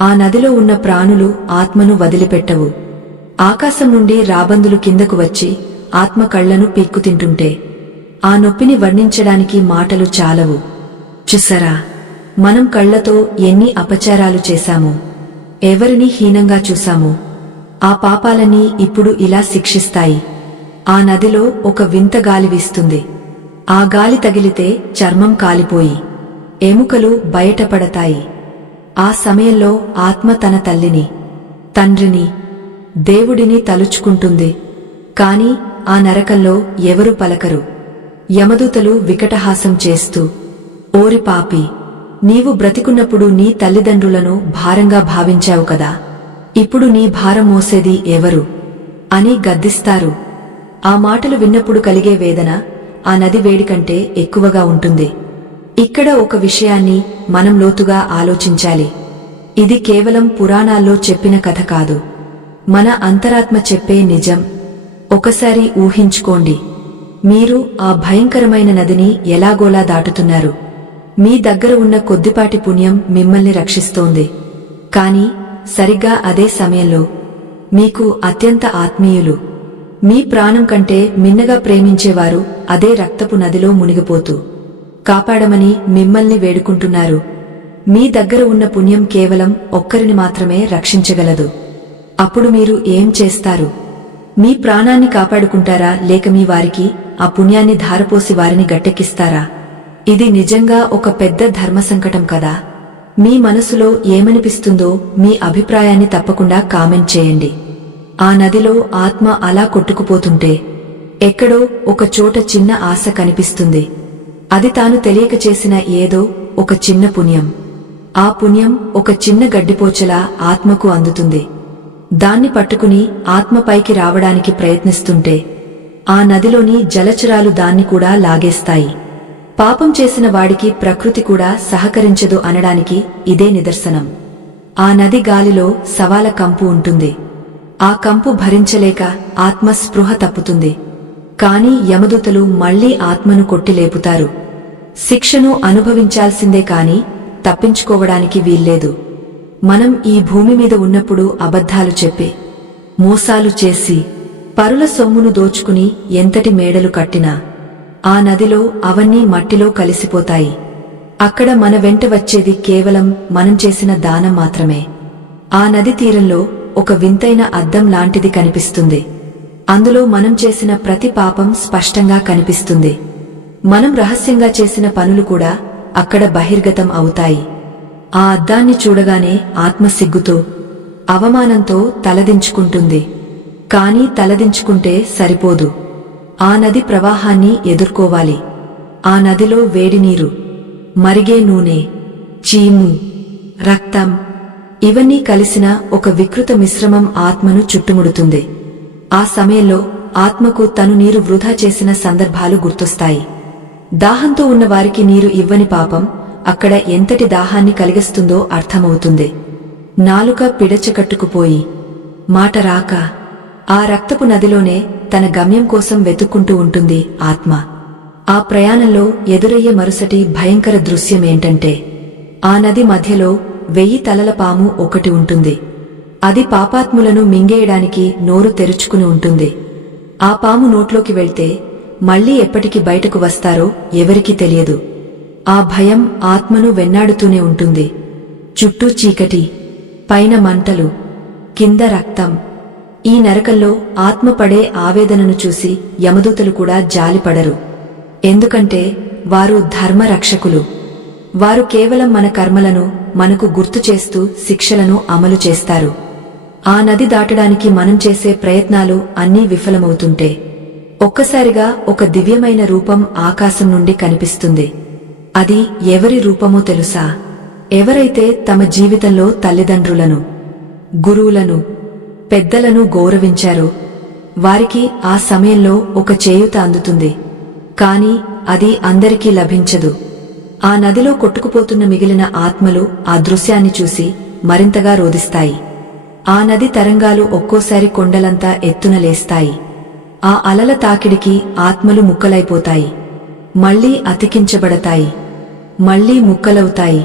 ఆ నదిలో ఉన్న ప్రాణులు ఆత్మను వదిలిపెట్టవు. ఆకాశం నుండి రాబందులు కిందకు వచ్చి ఆత్మ కళ్లను పీక్కుతింటుంటే ఆ నొప్పిని వర్ణించడానికి మాటలు చాలవు. చూసారా, మనం కళ్లతో ఎన్ని అపచారాలు చేశామో, ఎవరిని హీనంగా చూశామో, ఆ పాపాలన్నీ ఇప్పుడు ఇలా శిక్షిస్తాయి. ఆ నదిలో ఒక వింత గాలి వీస్తుంది. ఆ గాలి తగిలితే చర్మం కాలిపోయి ఎముకలు బయటపడతాయి. ఆ సమయంలో ఆత్మ తన తల్లిని, తండ్రిని, దేవుడిని తలుచుకుంటుంది. కాని ఆ నరకంలో ఎవరు పలకరు. యమదూతలు వికటహాసం చేస్తూ, ఓరి పాపి, నీవు బ్రతికున్నప్పుడు నీ తల్లిదండ్రులను భారంగా భావించావు కదా, ఇప్పుడు నీ భారం మోసేది ఎవరు అని గద్దిస్తారు. ఆ మాటలు విన్నప్పుడు కలిగే వేదన ఆ నది వేడి కంటే ఎక్కువగా ఉంటుంది. ఇక్కడ ఒక విషయాన్ని మనం లోతుగా ఆలోచించాలి. ఇది కేవలం పురాణాల్లో చెప్పిన కథ కాదు, మన అంతరాత్మ చెప్పే నిజం. ఒకసారి ఊహించుకోండి, మీరు ఆ భయంకరమైన నదిని ఎలాగోలా దాటుతున్నారు. మీ దగ్గర ఉన్న కొద్దిపాటి పుణ్యం మిమ్మల్ని రక్షిస్తోంది. కాని సరిగ్గా అదే సమయంలో మీకు అత్యంత ఆత్మీయులు, మీ ప్రాణం కంటే మిన్నగా ప్రేమించేవారు అదే రక్తపు నదిలో మునిగిపోతూ కాపాడమని మిమ్మల్ని వేడుకుంటున్నారు. మీ దగ్గర ఉన్న పుణ్యం కేవలం ఒక్కరిని మాత్రమే రక్షించగలదు. అప్పుడు మీరు ఏం చేస్తారు? మీ ప్రాణాన్ని కాపాడుకుంటారా, లేక మీ వారికి ఆ పుణ్యాన్ని ధారపోసి వారిని గట్టెక్కిస్తారా? ఇది నిజంగా ఒక పెద్ద ధర్మసంకటం కదా. మీ మనసులో ఏమనిపిస్తుందో మీ అభిప్రాయాన్ని తప్పకుండా కామెంట్ చేయండి. ఆ నదిలో ఆత్మ అలా కొట్టుకుపోతుంటే ఎక్కడో ఒక చోట చిన్న ఆశ కనిపిస్తుంది. అది తాను తెలియక చేసిన ఏదో ఒక చిన్న పుణ్యం. ఆ పుణ్యం ఒక చిన్న గడ్డిపోచలా ఆత్మకు అందుతుంది. దాన్ని పట్టుకుని ఆత్మ పైకి రావడానికి ప్రయత్నిస్తుంటే ఆ నదిలోని జలచరాలు దాన్ని కూడా లాగేస్తాయి. పాపం చేసిన వాడికి ప్రకృతి కూడా సహకరించదు అనడానికి ఇదే నిదర్శనం. ఆ నది గాలిలో సవాల కంపు ఉంటుంది. ఆ కంపు భరించలేక ఆత్మ స్పృహ తప్పుతుంది. కాని యమదూతలు మళ్లీ ఆత్మను కొట్టిలేపుతారు. శిక్షను అనుభవించాల్సిందే కాని తప్పించుకోవడానికి వీల్లేదు. మనం ఈ భూమి మీద ఉన్నప్పుడు అబద్ధాలు చెప్పి, మోసాలు చేసి, పరుల సొమ్మును దోచుకుని ఎంతటి మేడలు కట్టినా ఆ నదిలో అవన్నీ మట్టిలో కలిసిపోతాయి. అక్కడ మన వెంట వచ్చేది కేవలం మనం చేసిన దానం మాత్రమే. ఆ నది తీరంలో ఒక వింతైన అద్దం లాంటిది కనిపిస్తుంది. అందులో మనం చేసిన ప్రతి పాపం స్పష్టంగా కనిపిస్తుంది. మనం రహస్యంగా చేసిన పనులు కూడా అక్కడ బహిర్గతం అవుతాయి. ఆ అద్దాన్ని చూడగానే ఆత్మ సిగ్గుతో, అవమానంతో తలదించుకుంటుంది. కాని తలదించుకుంటే సరిపోదు. ఆ నది ప్రవాహాన్ని ఎదుర్కోవాలి. ఆ నదిలో వేడి నీరు, మరిగే నూనె, చీము, రక్తం ఇవన్నీ కలిసిన ఒక వికృత మిశ్రమం ఆత్మను చుట్టుముడుతుంది. ఆ సమయంలో ఆత్మకు తను నీరు వృధా చేసిన సందర్భాలు గుర్తొస్తాయి. దాహంతో ఉన్న వారికి నీరు ఇవ్వని పాపం అక్కడ ఎంతటి దాహాన్ని కలిగిస్తుందో అర్థమవుతుంది. నాలుక పిడచకట్టుకుపోయి మాట రాక ఆ రక్తపు నదిలోనే తన గమ్యం కోసం వెతుక్కుంటూ ఉంటుంది ఆత్మ. ఆ ప్రయాణంలో ఎదురయ్యే మరుసటి భయంకర దృశ్యమేంటంటే ఆ నది మధ్యలో 1000 తలల పాము ఒకటి ఉంటుంది. అది పాపాత్ములను మింగేయడానికి నోరు తెరుచుకుని ఉంటుంది. ఆ పాము నోట్లోకి వెళ్తే మళ్లీ ఎప్పటికి బయటకు వస్తారో ఎవరికీ తెలియదు. ఆ భయం ఆత్మను వెన్నాడుతూనే ఉంటుంది. చుట్టూ చీకటి, పైన మంటలు, కింద రక్తం. ఈ నరకంలో ఆత్మ పడే ఆవేదనను చూసి యమదూతలు కూడా జాలిపడరు. ఎందుకంటే వారు ధర్మరక్షకులు. వారు కేవలం మన కర్మలను మనకు గుర్తు చేస్తూ శిక్షలను అమలు చేస్తారు. ఆ నది దాటడానికి మనం చేసే ప్రయత్నాలు అన్నీ విఫలమవుతుంటే ఒక్కసారిగా ఒక దివ్యమైన రూపం ఆకాశం నుండి కనిపిస్తుంది. అది ఎవరి రూపమో తెలుసా? ఎవరైతే తమ జీవితంలో తల్లిదండ్రులను, గురువులను, పెద్దలను గౌరవించారో వారికి ఆ సమయంలో ఒక చేయూత అందుతుంది. కాని అది అందరికీ లభించదు. ఆ నదిలో కొట్టుకుపోతున్న మిగిలిన ఆత్మలు ఆ దృశ్యాన్ని చూసి మరింతగా రోదిస్తాయి. ఆ నది తరంగాలు ఒక్కోసారి కొండలంతా ఎత్తున లేస్తాయి. ఆ అలల తాకిడికి ఆత్మలు ముక్కలైపోతాయి, మళ్లీ అతికించబడతాయి, మళ్లీ ముక్కలవుతాయి.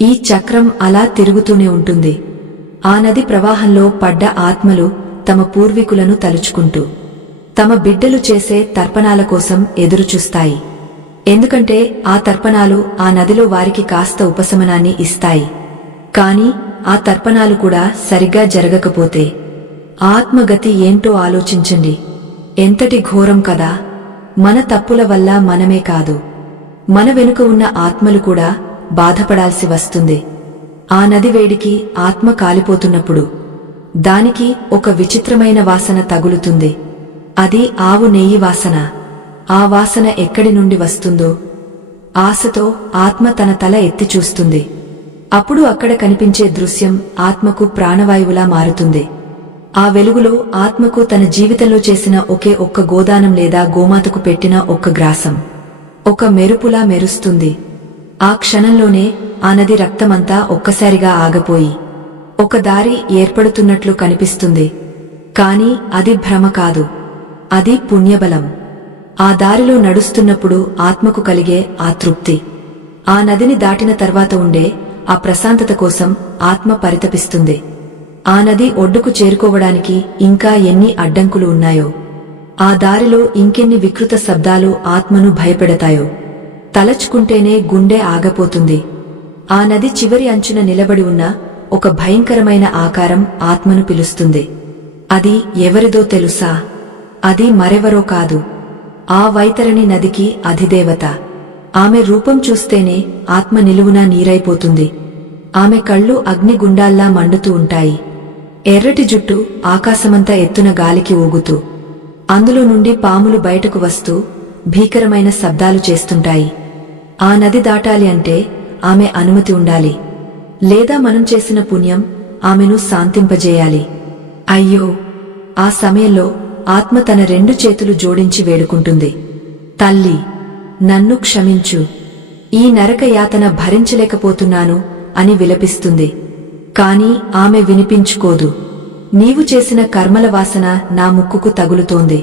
ఈ చక్రం అలా తిరుగుతూనే ఉంటుంది. ఆ నది ప్రవాహంలో పడ్డ ఆత్మలు తమ పూర్వీకులను తలుచుకుంటూ తమ బిడ్డలు చేసే తర్పణాల కోసం ఎదురుచూస్తాయి. ఎందుకంటే ఆ తర్పణాలు ఆ నదిలో వారికి కాస్త ఉపశమనాన్ని ఇస్తాయి. కాని ఆ తర్పణాలు కూడా సరిగ్గా జరగకపోతే ఆత్మగతి ఏంటో ఆలోచించండి. ఎంతటి ఘోరం కదా. మన తప్పుల వల్ల మనమే కాదు, మన వెనుక ఉన్న ఆత్మలు కూడా బాధపడాల్సి వస్తుంది. ఆ నది వేడికి ఆత్మ కాలిపోతున్నప్పుడు దానికి ఒక విచిత్రమైన వాసన తగులుతుంది. అది ఆవు నెయ్యి వాసన. ఆ వాసన ఎక్కడి నుండి వస్తుందో ఆశతో ఆత్మ తన తల ఎత్తి చూస్తుంది. అప్పుడు అక్కడ కనిపించే దృశ్యం ఆత్మకు ప్రాణవాయువులా మారుతుంది. ఆ వెలుగులో ఆత్మకు తన జీవితంలో చేసిన ఒకే ఒక్క గోదానం లేదా గోమాతకు పెట్టిన ఒక్క గ్రాసం ఒక మెరుపులా మెరుస్తుంది. ఆ క్షణంలోనే ఆ నది రక్తమంతా ఒక్కసారిగా ఆగపోయి ఒక దారి ఏర్పడుతున్నట్లు కనిపిస్తుంది. కాని అది భ్రమ కాదు, అది పుణ్యబలం. ఆ దారిలో నడుస్తున్నప్పుడు ఆత్మకు కలిగే ఆ తృప్తి, ఆ నదిని దాటిన తర్వాత ఉండే ఆ ప్రశాంతత కోసం ఆత్మ పరితపిస్తుంది. ఆ నది ఒడ్డుకు చేరుకోవడానికి ఇంకా ఎన్ని అడ్డంకులు ఉన్నాయో, ఆ దారిలో ఇంకెన్ని వికృత శబ్దాలు ఆత్మను భయపెడతాయో తలచుకుంటేనే గుండె ఆగపోతుంది. ఆ నది చివరి అంచున నిలబడి ఉన్న ఒక భయంకరమైన ఆకారం ఆత్మను పిలుస్తుంది. అది ఎవరిదో తెలుసా? అది మరెవరో కాదు, ఆ వైతరణి నదికి అధిదేవత. ఆమె రూపం చూస్తేనే ఆత్మ నిలువునా నీరైపోతుంది. ఆమె కళ్ళు అగ్నిగుండాల్లా మండుతూ ఉంటాయి. ఎర్రటి జుట్టు ఆకాశమంతా ఎత్తున గాలికి ఊగుతూ, అందులో నుండి పాములు బయటకు వస్తూ భీకరమైన శబ్దాలు చేస్తుంటాయి. ఆ నది దాటాలి అంటే ఆమె అనుమతి ఉండాలి, లేదా మనం చేసిన పుణ్యం ఆమెను శాంతింపజేయాలి. అయ్యో, ఆ సమయంలో ఆత్మ తన 2 చేతులు జోడించి వేడుకుంటుంది. తల్లి, నన్ను క్షమించు, ఈ నరక యాతన భరించలేకపోతున్నాను అని విలపిస్తుంది. కాని ఆమె వినిపించుకోదు. నీవు చేసిన కర్మల వాసన నా ముక్కుకు తగులుతోంది,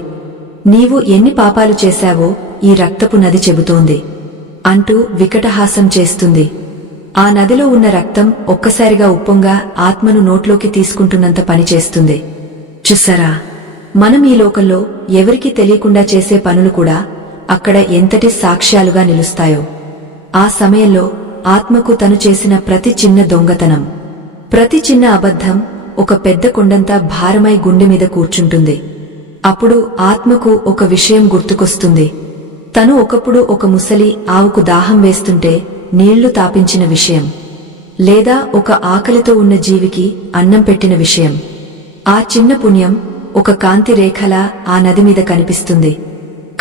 నీవు ఎన్ని పాపాలు చేశావో ఈ రక్తపు నది చెబుతోంది అంటూ వికటహాసం చేస్తుంది. ఆ నదిలో ఉన్న రక్తం ఒక్కసారిగా ఉప్పొంగా ఆత్మను నోట్లోకి తీసుకుంటున్నంత పనిచేస్తుంది. చూసారా, మనం ఈ లోకంలో ఎవరికీ తెలియకుండా చేసే పనులు కూడా అక్కడ ఎంతటి సాక్ష్యాలుగా నిలుస్తాయో. ఆ సమయంలో ఆత్మకు తను చేసిన ప్రతి చిన్న దొంగతనం, ప్రతి చిన్న అబద్ధం ఒక పెద్ద కొండంతా భారమై గుండె మీద కూర్చుంటుంది. అప్పుడు ఆత్మకు ఒక విషయం గుర్తుకొస్తుంది. తను ఒకప్పుడు ఒక ముసలి ఆవుకు దాహం వేస్తుంటే నీళ్లు తాపించిన విషయం, లేదా ఒక ఆకలితో ఉన్న జీవికి అన్నం పెట్టిన విషయం. ఆ చిన్న పుణ్యం ఒక కాంతి రేఖలా ఆ నది మీద కనిపిస్తుంది.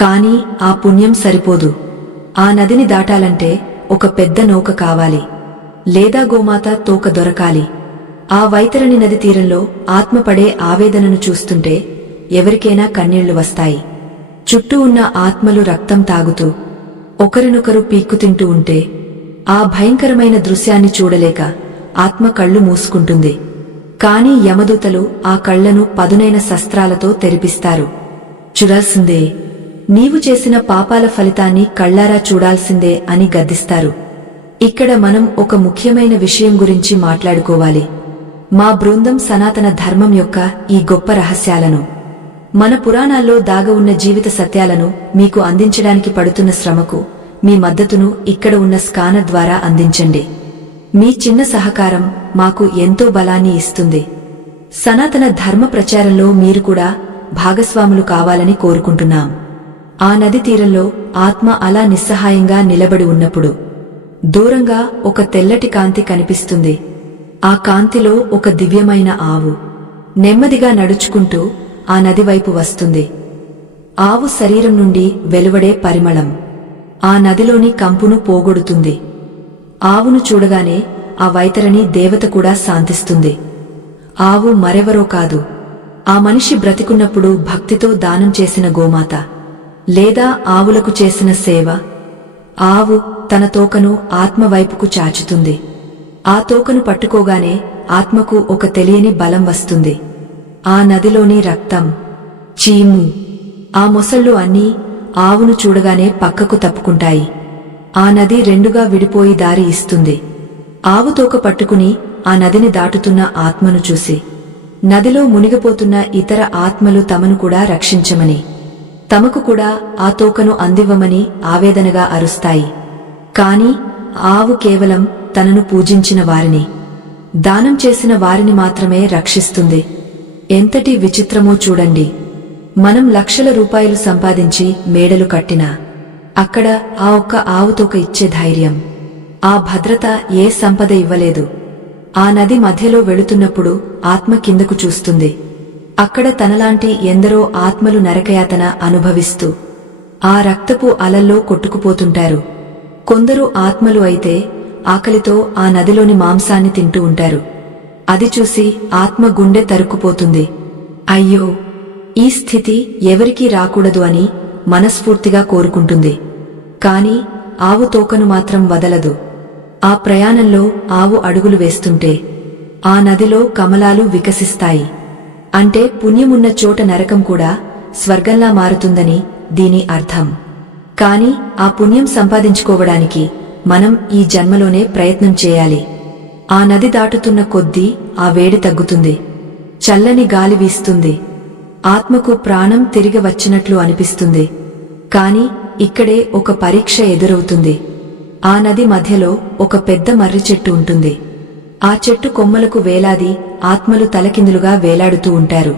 కాని ఆ పుణ్యం సరిపోదు. ఆ నదిని దాటాలంటే ఒక పెద్ద నౌక కావాలి, లేదా గోమాత తోక దొరకాలి. ఆ వైతరణి నది తీరంలో ఆత్మ పడే ఆవేదనను చూస్తుంటే ఎవరికైనా కన్నీళ్లు వస్తాయి. చుట్టూ ఉన్న ఆత్మలు రక్తం తాగుతూ ఒకరినొకరు పీక్కుతింటూ ఉంటే ఆ భయంకరమైన దృశ్యాన్ని చూడలేక ఆత్మ కళ్ళు మూసుకుంటుంది. కాని యమదూతలు ఆ కళ్లను పదునైన శస్త్రాలతో తెరిపిస్తారు. చూడాల్సిందే, నీవు చేసిన పాపాల ఫలితాన్ని కళ్లారా చూడాల్సిందే అని గద్దిస్తారు. ఇక్కడ మనం ఒక ముఖ్యమైన విషయం గురించి మాట్లాడుకోవాలి. మా బృందం సనాతన ధర్మం యొక్క ఈ గొప్ప రహస్యాలను, మన పురాణాల్లో దాగ ఉన్న జీవిత సత్యాలను మీకు అందించడానికి పడుతున్న శ్రమకు మీ మద్దతును ఇక్కడ ఉన్న స్కానర్ ద్వారా అందించండి. మీ చిన్న సహకారం మాకు ఎంతో బలాన్ని ఇస్తుంది. సనాతన ధర్మ ప్రచారంలో మీరు కూడా భాగస్వాములు కావాలని కోరుకుంటున్నాం. ఆ నది తీరంలో ఆత్మ అలా నిస్సహాయంగా నిలబడి ఉన్నప్పుడు దూరంగా ఒక తెల్లటి కాంతి కనిపిస్తుంది. ఆ కాంతిలో ఒక దివ్యమైన ఆవు నెమ్మదిగా నడుచుకుంటూ ఆ నది వైపు వస్తుంది. ఆవు శరీరం నుండి వెలువడే పరిమళం ఆ నదిలోని కంపును పోగొడుతుంది. ఆవును చూడగానే ఆ వైతరణి దేవత కూడా శాంతిస్తుంది. ఆవు మరెవరో కాదు, ఆ మనిషి బ్రతికున్నప్పుడు భక్తితో దానం చేసిన గోమాత, లేదా ఆవులకు చేసిన సేవ. ఆవు తన తోకను ఆత్మ వైపుకు చాచుతుంది. ఆ తోకను పట్టుకోగానే ఆత్మకు ఒక తెలియని బలం వస్తుంది. ఆ నదిలోని రక్తం, చీము, ఆ మొసళ్ళు అన్నీ ఆవును చూడగానే పక్కకు తప్పుకుంటాయి. ఆ నది రెండుగా విడిపోయి దారి ఇస్తుంది. ఆవు తోక పట్టుకుని ఆ నదిని దాటుతున్న ఆత్మను చూసి నదిలో మునిగిపోతున్న ఇతర ఆత్మలు తమను కూడా రక్షించమని, తమకు కూడా ఆ తోకను అందివ్వమని ఆవేదనగా అరుస్తాయి. కాని ఆవు కేవలం తనను పూజించిన వారిని, దానం చేసిన వారిని మాత్రమే రక్షిస్తుంది. ఎంతటి విచిత్రమో చూడండి. మనం లక్షల రూపాయలు సంపాదించి మేడలు కట్టినా అక్కడ ఆ ఒక్క ఆవుతోక ఇచ్చే ధైర్యం, ఆ భద్రత ఏ సంపద ఇవ్వలేదు. ఆ నది మధ్యలో వెళుతున్నప్పుడు ఆత్మ కిందకు చూస్తుంది. అక్కడ తనలాంటి ఎందరో ఆత్మలు నరకయాతన అనుభవిస్తూ ఆ రక్తపు అలల్లో కొట్టుకుపోతుంటారు. కొందరు ఆత్మలు అయితే ఆకలితో ఆ నదిలోని మాంసాన్ని తింటూ ఉంటారు. అది చూసి ఆత్మ గుండె తరుక్కుపోతుంది. అయ్యో, ఈ స్థితి ఎవరికీ రాకూడదు అని మనస్ఫూర్తిగా కోరుకుంటుంది. కాని ఆవు తోకను మాత్రం వదలదు. ఆ ప్రయాణంలో ఆవు అడుగులు వేస్తుంటే ఆ నదిలో కమలాలు వికసిస్తాయి. అంటే పుణ్యమున్న చోట నరకం కూడా స్వర్గంలా మారుతుందని దీని అర్థం. కాని ఆ పుణ్యం సంపాదించుకోవడానికి మనం ఈ జన్మలోనే ప్రయత్నం చేయాలి. ఆ నది దాటుతున్న కొద్దీ ఆ వేడి తగ్గుతుంది, చల్లని గాలి వీస్తుంది, ఆత్మకు ప్రాణం తిరిగి వచ్చినట్లు అనిపిస్తుంది. కాని ఇక్కడే ఒక పరీక్ష ఎదురవుతుంది. ఆ నది మధ్యలో ఒక పెద్ద మర్రి చెట్టు ఉంటుంది. ఆ చెట్టు కొమ్మలకు వేలాది ఆత్మలు తలకిందులుగా వేలాడుతూ ఉంటారు.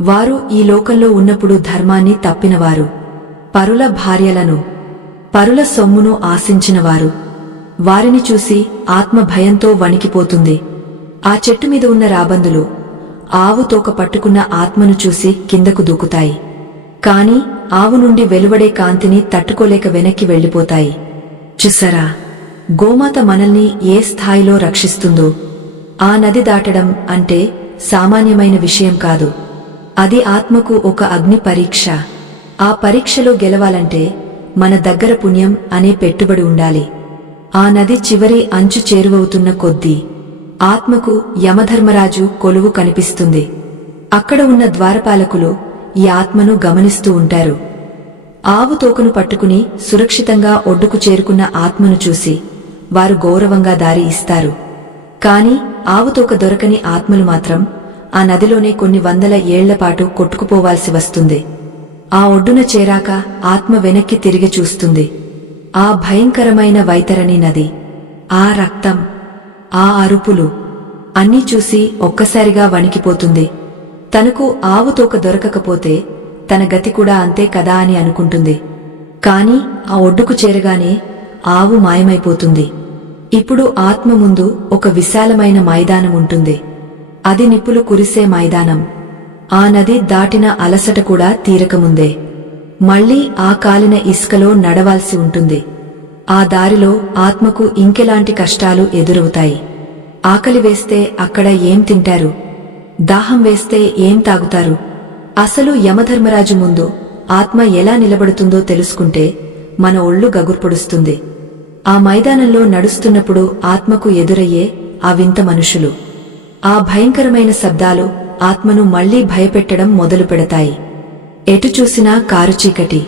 వారు ఈ లోకంలో ఉన్నప్పుడు ధర్మాన్ని తప్పినవారు, పరుల భార్యలను, పరుల సొమ్మును ఆశించినవారు. వారిని చూసి ఆత్మ భయంతో వణికిపోతుంది. ఆ చెట్టు మీద ఉన్న రాబందులు ఆవు తోక పట్టుకున్న ఆత్మను చూసి కిందకు దూకుతాయి. కాని ఆవు నుండి వెలువడే కాంతిని తట్టుకోలేక వెనక్కి వెళ్లిపోతాయి. చూసారా, గోమాత మనల్ని ఏ స్థాయిలో రక్షిస్తుందో. ఆ నది దాటడం అంటే సామాన్యమైన విషయం కాదు. అది ఆత్మకు ఒక అగ్ని పరీక్ష. ఆ పరీక్షలో గెలవాలంటే మన దగ్గర పుణ్యం అనే పెట్టుబడి ఉండాలి. ఆ నది చివరి అంచు చేరువవుతున్న కొద్దీ ఆత్మకు యమధర్మరాజు కొలువు కనిపిస్తుంది. అక్కడ ఉన్న ద్వారపాలకులు ఈ ఆత్మను గమనిస్తూ ఉంటారు. ఆవు తోకను పట్టుకుని సురక్షితంగా ఒడ్డుకు చేరుకున్న ఆత్మను చూసి వారు గౌరవంగా దారి ఇస్తారు. కాని ఆవుతోక దొరకని ఆత్మలు మాత్రం ఆ నదిలోనే కొన్ని వందల ఏళ్లపాటు కొట్టుకుపోవాల్సి వస్తుంది. ఆ ఒడ్డున చేరాక ఆత్మ వెనక్కి తిరిగి చూస్తుంది. ఆ భయంకరమైన వైతరణి నది, ఆ రక్తం, ఆ అరుపులు అన్నీ చూసి ఒక్కసారిగా వణికిపోతుంది. తనకు ఆవుతోక దొరకకపోతే తన గతి కూడా అంతే కదా అని అనుకుంటుంది. కాని ఆ ఒడ్డుకు చేరగానే ఆవు మాయమైపోతుంది. ఇప్పుడు ఆత్మ ముందు ఒక విశాలమైన మైదానం ఉంటుంది. అది నిప్పులు కురిసే మైదానం. ఆ నది దాటిన అలసట కూడా తీరకముందే మళ్లీ ఆ కాలిన ఇసుకలో నడవాల్సి ఉంటుంది. ఆ దారిలో ఆత్మకు ఇంకెలాంటి కష్టాలు ఎదురవుతాయి. ఆకలి వేస్తే అక్కడ ఏం తింటారు? దాహం వేస్తే ఏం తాగుతారు? అసలు యమధర్మరాజు ముందు ఆత్మ ఎలా నిలబడుతుందో తెలుసుకుంటే మన ఒళ్ళు గగుర్పొడుస్తుంది. ఆ మైదానంలో నడుస్తున్నప్పుడు ఆత్మకు ఎదురయ్యే ఆ వింత మనుషులు, ఆ భయంకరమైన శబ్దాలు ఆత్మను మళ్లీ భయపెట్టడం మొదలు పెడతాయి. ఎటు చూసినా కారు చీకటి.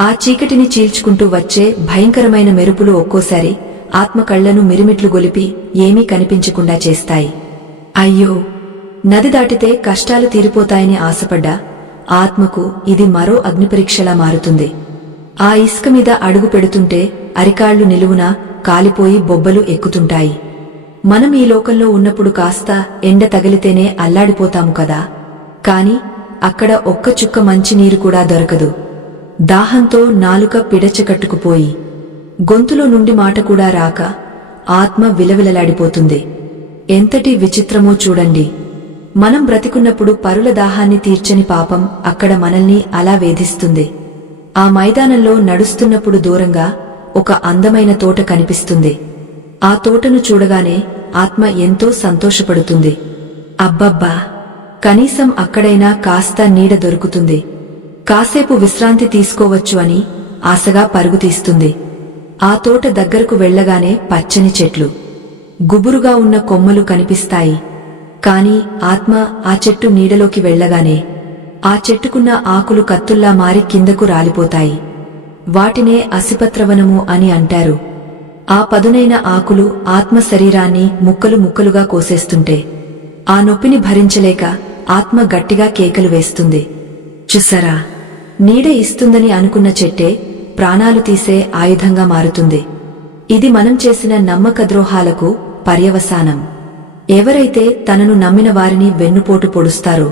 ఆ చీకటిని చీల్చుకుంటూ వచ్చే భయంకరమైన మెరుపులు ఒక్కోసారి ఆత్మ కళ్లను మిరిమిట్లు గొలిపి ఏమీ కనిపించకుండా చేస్తాయి. అయ్యో, నది దాటితే కష్టాలు తీరిపోతాయని ఆశపడ్డా ఆత్మకు ఇది మరో అగ్నిపరీక్షలా మారుతుంది. ఆ ఇసుక మీద అడుగు పెడుతుంటే అరికాళ్లు నిలువునా కాలిపోయి బొబ్బలు ఎక్కుతుంటాయి. మనం ఈ లోకంలో ఉన్నప్పుడు కాస్త ఎండ తగిలితేనే అల్లాడిపోతాము కదా. కాని అక్కడ ఒక్క చుక్క మంచినీరు కూడా దొరకదు. దాహంతో నాలుక పిడచకట్టుకుపోయి గొంతులో నుండి మాట కూడా రాక ఆత్మ విలవిలలాడిపోతుంది. ఎంతటి విచిత్రమో చూడండి. మనం బ్రతికున్నప్పుడు పరుల దాహాన్ని తీర్చని పాపం అక్కడ మనల్ని అలా వేధిస్తుంది. ఆ మైదానంలో నడుస్తున్నప్పుడు దూరంగా ఒక అందమైన తోట కనిపిస్తుంది. ఆ తోటను చూడగానే ఆత్మ ఎంతో సంతోషపడుతుంది. అబ్బబ్బా, కనీసం అక్కడైనా కాస్త నీడ దొరుకుతుంది, కాసేపు విశ్రాంతి తీసుకోవచ్చు అని ఆశగా పరుగుతీస్తుంది. ఆ తోట దగ్గరకు వెళ్లగానే పచ్చని చెట్లు, గుబురుగా ఉన్న కొమ్మలు కనిపిస్తాయి. కాని ఆత్మ ఆ చెట్టు నీడలోకి వెళ్లగానే ఆ చెట్టుకున్న ఆకులు కత్తుల్లా మారి కిందకు రాలిపోతాయి. వాటినే అసిపత్రవనము అని అంటారు. ఆ పదునైన ఆకులు ఆత్మ శరీరాన్ని ముక్కలు ముక్కలుగా కోసేస్తుంటే ఆ నొప్పిని భరించలేక ఆత్మ గట్టిగా కేకలు వేస్తుంది. చూసారా, నీడ ఇస్తుందని అనుకున్న చెట్టే ప్రాణాలు తీసే ఆయుధంగా మారుతుంది. ఇది మనం చేసిన నమ్మకద్రోహాలకు పర్యవసానం. ఎవరైతే తనను నమ్మిన వారిని వెన్నుపోటు పొడుస్తారో,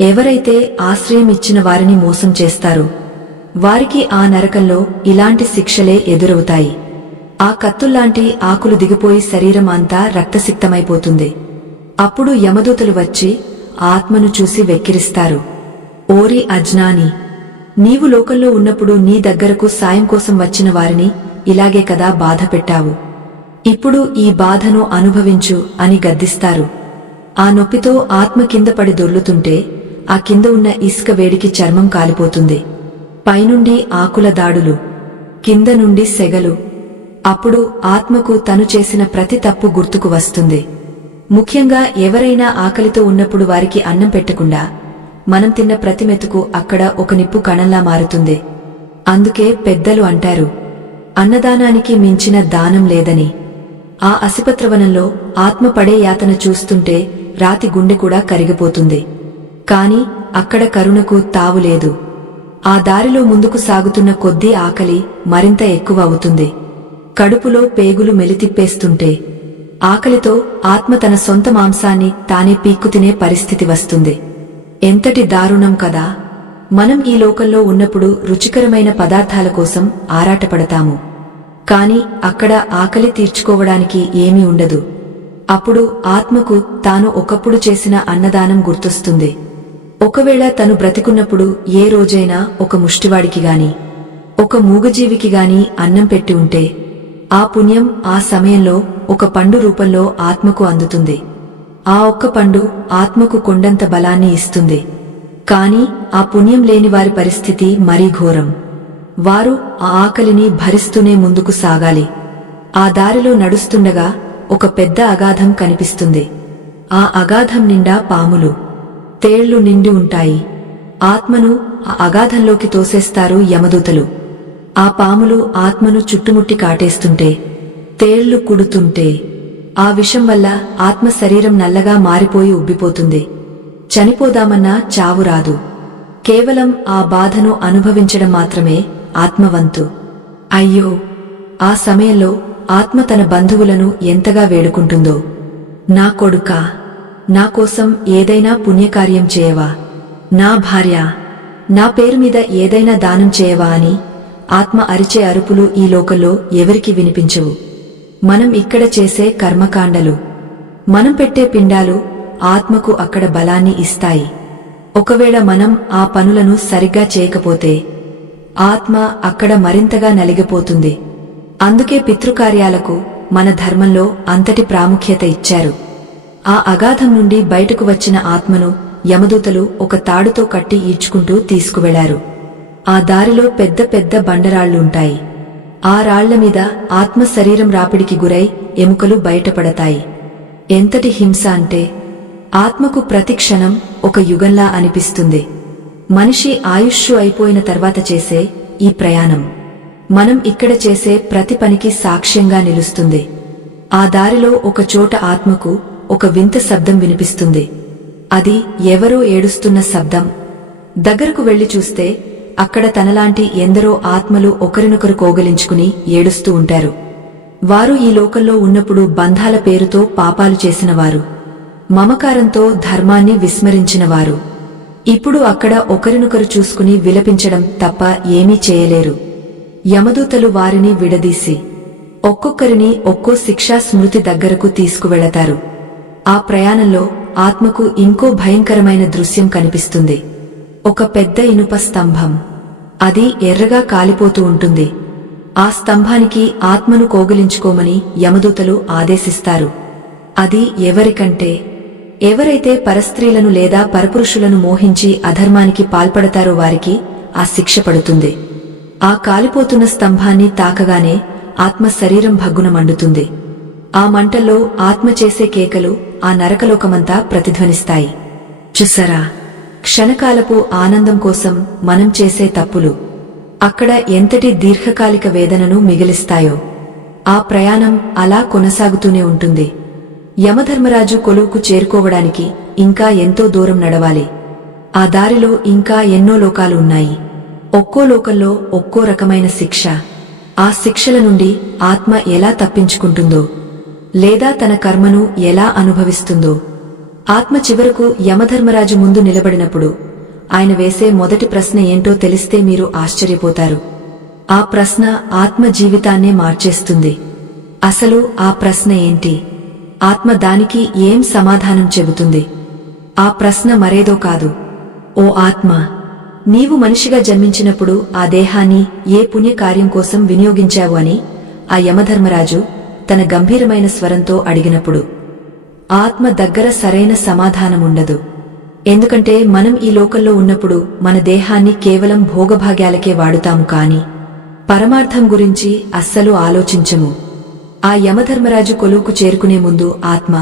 ఎవరైతే ఆశ్రయం ఇచ్చిన వారిని మోసం చేస్తారో వారికి ఆ నరకంలో ఇలాంటి శిక్షలే ఎదురవుతాయి. ఆ కత్తుల్లాంటి ఆకులు దిగిపోయి శరీరం అంతా రక్తసిక్తమైపోతుంది. అప్పుడు యమదూతలు వచ్చి ఆత్మను చూసి వెక్కిరిస్తారు. ఓరి అజ్ఞాని, నీవు లోకంలో ఉన్నప్పుడు నీ దగ్గరకు సాయం కోసం వచ్చిన వారిని ఇలాగే కదా బాధ పెట్టావు. ఇప్పుడు ఈ బాధను అనుభవించు అని గద్దిస్తారు. ఆ నొప్పితో ఆత్మ కింద పడి దొర్లుతుంటే ఆ కింద ఉన్న ఇసుక వేడికి చర్మం కాలిపోతుంది. పైనుండి ఆకుల దాడులు, కింద నుండి సెగలు. అప్పుడు ఆత్మకు తను చేసిన ప్రతి తప్పు గుర్తుకు వస్తుంది. ముఖ్యంగా ఎవరైనా ఆకలితో ఉన్నప్పుడు వారికి అన్నం పెట్టకుండా మనం తిన్న ప్రతి మెతుకు అక్కడ ఒక నిప్పు కణంలా మారుతుంది. అందుకే పెద్దలు అంటారు, అన్నదానానికి మించిన దానం లేదని. ఆ అసిపత్రవనంలో ఆత్మ పడే యాతన చూస్తుంటే రాతి గుండె కూడా కరిగిపోతుంది. కాని అక్కడ కరుణకు తావులేదు. ఆ దారిలో ముందుకు సాగుతున్న కొద్దీ ఆకలి మరింత ఎక్కువ అవుతుంది. కడుపులో పేగులు మెలితిప్పేస్తుంటే ఆకలితో ఆత్మ తన సొంత మాంసాన్ని తానే పీక్కుతినే పరిస్థితి వస్తుంది. ఎంతటి దారుణం కదా! మనం ఈ లోకంలో ఉన్నప్పుడు రుచికరమైన పదార్థాల కోసం ఆరాటపడతాము. కాని అక్కడ ఆకలి తీర్చుకోవడానికి ఏమీ ఉండదు. అప్పుడు ఆత్మకు తాను ఒకప్పుడు చేసిన అన్నదానం గుర్తొస్తుంది. ఒకవేళ తను బ్రతికున్నప్పుడు ఏ రోజైనా ఒక ముష్టివాడికి గాని ఒక మూగజీవికి గాని అన్నం పెట్టి ఉంటే ఆ పుణ్యం ఆ సమయంలో ఒక పండు రూపంలో ఆత్మకు అందుతుంది. ఆ ఒక్క పండు ఆత్మకు కొండంత బలాన్ని ఇస్తుంది. కాని ఆ పుణ్యం లేని వారి పరిస్థితి మరీ ఘోరం. వారు ఆ ఆకలిని భరిస్తూనే ముందుకు సాగాలి. ఆ దారిలో నడుస్తుండగా ఒక పెద్ద అగాధం కనిపిస్తుంది. ఆ అగాధం నిండా పాములు, తేళ్లు నిండి ఉంటాయి. ఆత్మను ఆ అగాధంలోకి తోసేస్తారు యమదూతలు. ఆ పాములు ఆత్మను చుట్టుముట్టి కాటేస్తుంటే, తేళ్లు కుడుతుంటే ఆ విషం వల్ల ఆత్మ శరీరం నల్లగా మారిపోయి ఉబ్బిపోతుంది. చనిపోదామన్నా చావు రాదు. కేవలం ఆ బాధను అనుభవించడం మాత్రమే ఆత్మవంతు. అయ్యో, ఆ సమయంలో ఆత్మ తన బంధువులను ఎంతగా వేడుకుంటుందో, నా కొడుకా, నా కోసం ఏదైనా పుణ్యకార్యం చేయవా, నా భార్య, నా పేరు మీద ఏదైనా దానం చేయవా అని ఆత్మ అరిచే అరుపులు ఈ లోకంలో ఎవరికి వినిపించవు. మనం ఇక్కడ చేసే కర్మకాండలు, మనం పెట్టే పిండాలు ఆత్మకు అక్కడ బలాన్ని ఇస్తాయి. ఒకవేళ మనం ఆ పనులను సరిగ్గా చేయకపోతే ఆత్మ అక్కడ మరింతగా నలిగిపోతుంది. అందుకే పితృకార్యాలకు మన ధర్మంలో అంతటి ప్రాముఖ్యత ఇచ్చారు. ఆ అగాధం నుండి బయటకు వచ్చిన ఆత్మను యమదూతలు ఒక తాడుతో కట్టి ఈడ్చుకుంటూ తీసుకువెళ్లారు. ఆ దారిలో పెద్ద పెద్ద బండరాళ్లుంటాయి. ఆ రాళ్ల మీద ఆత్మ శరీరం రాపిడికి గురై ఎముకలు బయటపడతాయి. ఎంతటి హింస అంటే ఆత్మకు ప్రతి క్షణం ఒక యుగంలా అనిపిస్తుంది. మనిషి ఆయుష్షు అయిపోయిన తర్వాత చేసే ఈ ప్రయాణం మనం ఇక్కడ చేసే ప్రతి పనికి సాక్ష్యంగా నిలుస్తుంది. ఆ దారిలో ఒక చోట ఆత్మకు ఒక వింత శబ్దం వినిపిస్తుంది. అది ఎవరో ఏడుస్తున్న శబ్దం. దగ్గరకు వెళ్లి చూస్తే అక్కడ తనలాంటి ఎందరో ఆత్మలు ఒకరినొకరు కోగలించుకుని ఏడుస్తూ ఉంటారు. వారు ఈ లోకంలో ఉన్నప్పుడు బంధాల పేరుతో పాపాలు చేసినవారు, మమకారంతో ధర్మాన్ని విస్మరించినవారు. ఇప్పుడు అక్కడ ఒకరినొకరు చూసుకుని విలపించడం తప్ప ఏమీ చేయలేరు. యమదూతలు వారిని విడదీసి ఒక్కొక్కరిని ఒక్కో శిక్షా స్మృతి దగ్గరకు తీసుకువెళతారు. ఆ ప్రయాణంలో ఆత్మకు ఇంకో భయంకరమైన దృశ్యం కనిపిస్తుంది. ఒక పెద్ద ఇనుప స్తంభం. అది ఎర్రగా కాలిపోతూ ఉంటుంది. ఆ స్తంభానికి ఆత్మను కోగిలించుకోమని యమదూతలు ఆదేశిస్తారు. అది ఎవరికంటే ఎవరైతే పరస్త్రీలను లేదా పరపురుషులను మోహించి అధర్మానికి పాల్పడతారో వారికి ఆ శిక్ష పడుతుంది. ఆ కాలిపోతున్న స్తంభాన్ని తాకగానే ఆత్మ శరీరం భగ్గున మండుతుంది. ఆ మంటల్లో ఆత్మ చేసే కేకలు ఆ నరకలోకమంతా ప్రతిధ్వనిస్తాయి. చూసారా, క్షణకాలపు ఆనందం కోసం మనం చేసే తప్పులు అక్కడ ఎంతటి దీర్ఘకాలిక వేదనను మిగిలిస్తాయో. ఆ ప్రయాణం అలా కొనసాగుతూనే ఉంటుంది. యమధర్మరాజు కొలువుకు చేరుకోవడానికి ఇంకా ఎంతో దూరం నడవాలి. ఆ దారిలో ఇంకా ఎన్నో లోకాలు ఉన్నాయి. ఒక్కో లోకంలో ఒక్కో రకమైన శిక్ష. ఆ శిక్షల నుండి ఆత్మ ఎలా తప్పించుకుంటుందో, లేదా తన కర్మను ఎలా అనుభవిస్తుందో. ఆత్మ చివరకు యమధర్మరాజు ముందు నిలబడినప్పుడు ఆయన వేసే మొదటి ప్రశ్న ఏంటో తెలిస్తే మీరు ఆశ్చర్యపోతారు. ఆ ప్రశ్న ఆత్మ జీవితాన్నే మార్చేస్తుంది. అసలు ఆ ప్రశ్న ఏంటి? ఆత్మ దానికి ఏం సమాధానం చెబుతుంది? ఆ ప్రశ్న మరేదో కాదు. ఓ ఆత్మ, నీవు మనిషిగా జన్మించినప్పుడు ఆ దేహాన్ని ఏ పుణ్యకార్యం కోసం వినియోగించావు అని ఆ యమధర్మరాజు తన గంభీరమైన స్వరంతో అడిగినప్పుడు ఆత్మ దగ్గర సరైన సమాధానముండదు. ఎందుకంటే మనం ఈ లోకంలో ఉన్నప్పుడు మన దేహాన్ని కేవలం భోగభాగ్యాలకే వాడుతాము కాని పరమార్థం గురించి అస్సలు ఆలోచించము. ఆ యమధర్మరాజు కొలువుకు చేరుకునే ముందు ఆత్మ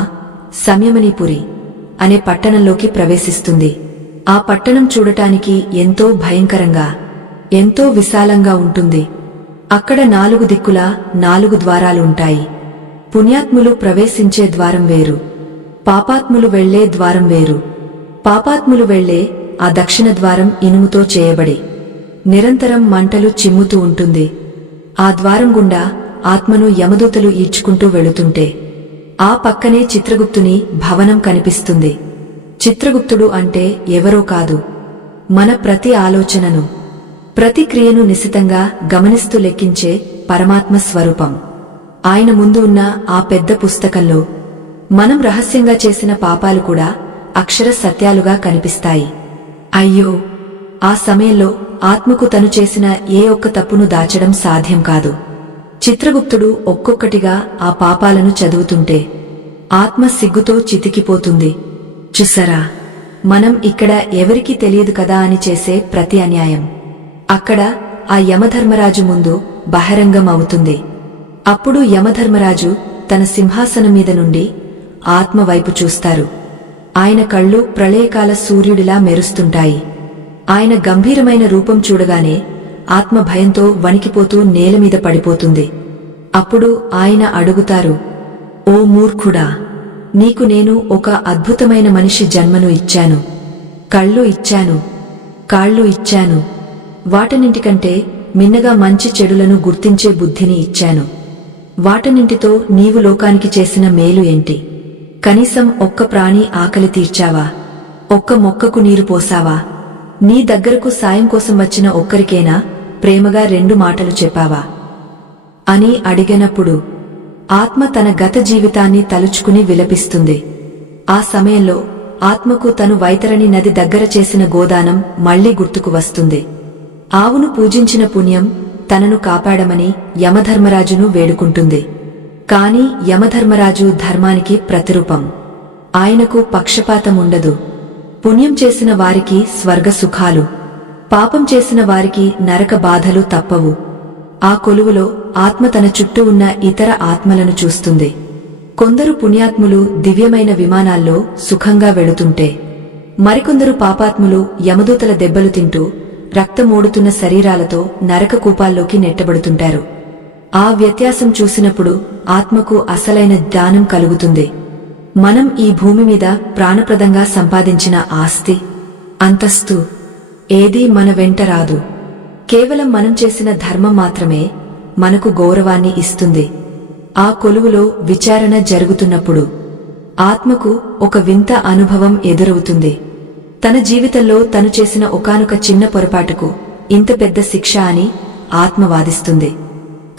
సంయమనీపురి అనే పట్టణంలోకి ప్రవేశిస్తుంది. ఆ పట్టణం చూడటానికి ఎంతో భయంకరంగా, ఎంతో విశాలంగా ఉంటుంది. అక్కడ 4 దిక్కులా 4 ద్వారాలుంటాయి. పుణ్యాత్ములు ప్రవేశించే ద్వారం వేరు, పాపాత్ములు వెళ్లే ద్వారం వేరు. పాపాత్ములు వెళ్లే ఆ దక్షిణ ద్వారం ఇనుముతో చేయబడి నిరంతరం మంటలు చిమ్ముతూ ఉంటుంది. ఆ ద్వారం గుండా ఆత్మను యమదూతలు ఈడ్చుకుంటూ వెళుతుంటే ఆ పక్కనే చిత్రగుప్తుని భవనం కనిపిస్తుంది. చిత్రగుప్తుడు అంటే ఎవరో కాదు, మన ప్రతి ఆలోచనను, ప్రతి క్రియను నిశితంగా గమనిస్తూ లెక్కించే పరమాత్మ స్వరూపం. ఆయన ముందు ఉన్న ఆ పెద్ద పుస్తకంలో మనం రహస్యంగా చేసిన పాపాలు కూడా అక్షర సత్యాలుగా కనిపిస్తాయి. అయ్యో, ఆ సమయంలో ఆత్మకు తను చేసిన ఏ ఒక్క తప్పును దాచడం సాధ్యం కాదు. చిత్రగుప్తుడు ఒక్కొక్కటిగా ఆ పాపాలను చదువుతుంటే ఆత్మ సిగ్గుతో చితికిపోతుంది. చూసరా, మనం ఇక్కడ ఎవరికీ తెలియదు కదా అని చేసే ప్రతి అన్యాయం అక్కడ ఆ యమధర్మరాజు ముందు బహిరంగం అవుతుంది. అప్పుడు యమధర్మరాజు తన సింహాసనం మీద నుండి ఆత్మ వైపు చూస్తారు. ఆయన కళ్ళు ప్రళయకాల సూర్యుడిలా మెరుస్తుంటాయి. ఆయన గంభీరమైన రూపం చూడగానే ఆత్మ భయంతో వణికిపోతూ నేలమీద పడిపోతుంది. అప్పుడు ఆయన అడుగుతారు, ఓ మూర్ఖుడా, నీకు నేను ఒక అద్భుతమైన మనిషి జన్మను ఇచ్చాను. కళ్ళు ఇచ్చాను, కాళ్ళు ఇచ్చాను. వాటన్నింటికంటే మిన్నగా మంచి చెడులను గుర్తించే బుద్ధిని ఇచ్చాను. వాటన్నింటితో నీవు లోకానికి చేసిన మేలు ఏంటి? కనీసం ఒక్క ప్రాణి ఆకలి తీర్చావా? ఒక్క మొక్కకు నీరు పోసావా? నీ దగ్గరకు సాయం కోసం వచ్చిన ఒక్కరికేనా ప్రేమగా 2 మాటలు చెప్పావా అని అడిగినప్పుడు ఆత్మ తన గత జీవితాన్ని తలుచుకుని విలపిస్తుంది. ఆ సమయంలో ఆత్మకు తను వైతరణి నది దగ్గర చేసిన గోదానం మళ్లీ గుర్తుకు వస్తుంది. ఆవును పూజించిన పుణ్యం తనను కాపాడమని యమధర్మరాజును వేడుకుంటుంది. కాని యమధర్మరాజు ధర్మానికి ప్రతిరూపం. ఆయనకు పక్షపాతముండదు. పుణ్యం చేసిన వారికి స్వర్గ సుఖాలు, పాపం చేసిన వారికి నరక బాధలు తప్పవు. ఆ కొలువులో ఆత్మ తన చుట్టూ ఉన్న ఇతర ఆత్మలను చూస్తుంది. కొందరు పుణ్యాత్ములు దివ్యమైన విమానాల్లో సుఖంగా వెళుతుంటే, మరికొందరు పాపాత్ములు యమదూతల దెబ్బలు తింటూ రక్తమోడుతున్న శరీరాలతో నరక కూపాల్లోకి నెట్టబడుతుంటారు. ఆ వ్యత్యాసం చూసినప్పుడు ఆత్మకు అసలైన జ్ఞానం కలుగుతుంది. మనం ఈ భూమి మీద ప్రాణప్రదంగా సంపాదించిన ఆస్తి, అంతస్తు ఏదీ మన వెంట రాదు. కేవలం మనం చేసిన ధర్మం మాత్రమే మనకు గౌరవాన్ని ఇస్తుంది. ఆ కొలువులో విచారణ జరుగుతున్నప్పుడు ఆత్మకు ఒక వింత అనుభవం ఎదురవుతుంది. తన జీవితంలో తను చేసిన ఒకానొక చిన్న పొరపాటుకు ఇంత పెద్ద శిక్ష అని ఆత్మ వాదిస్తుంది.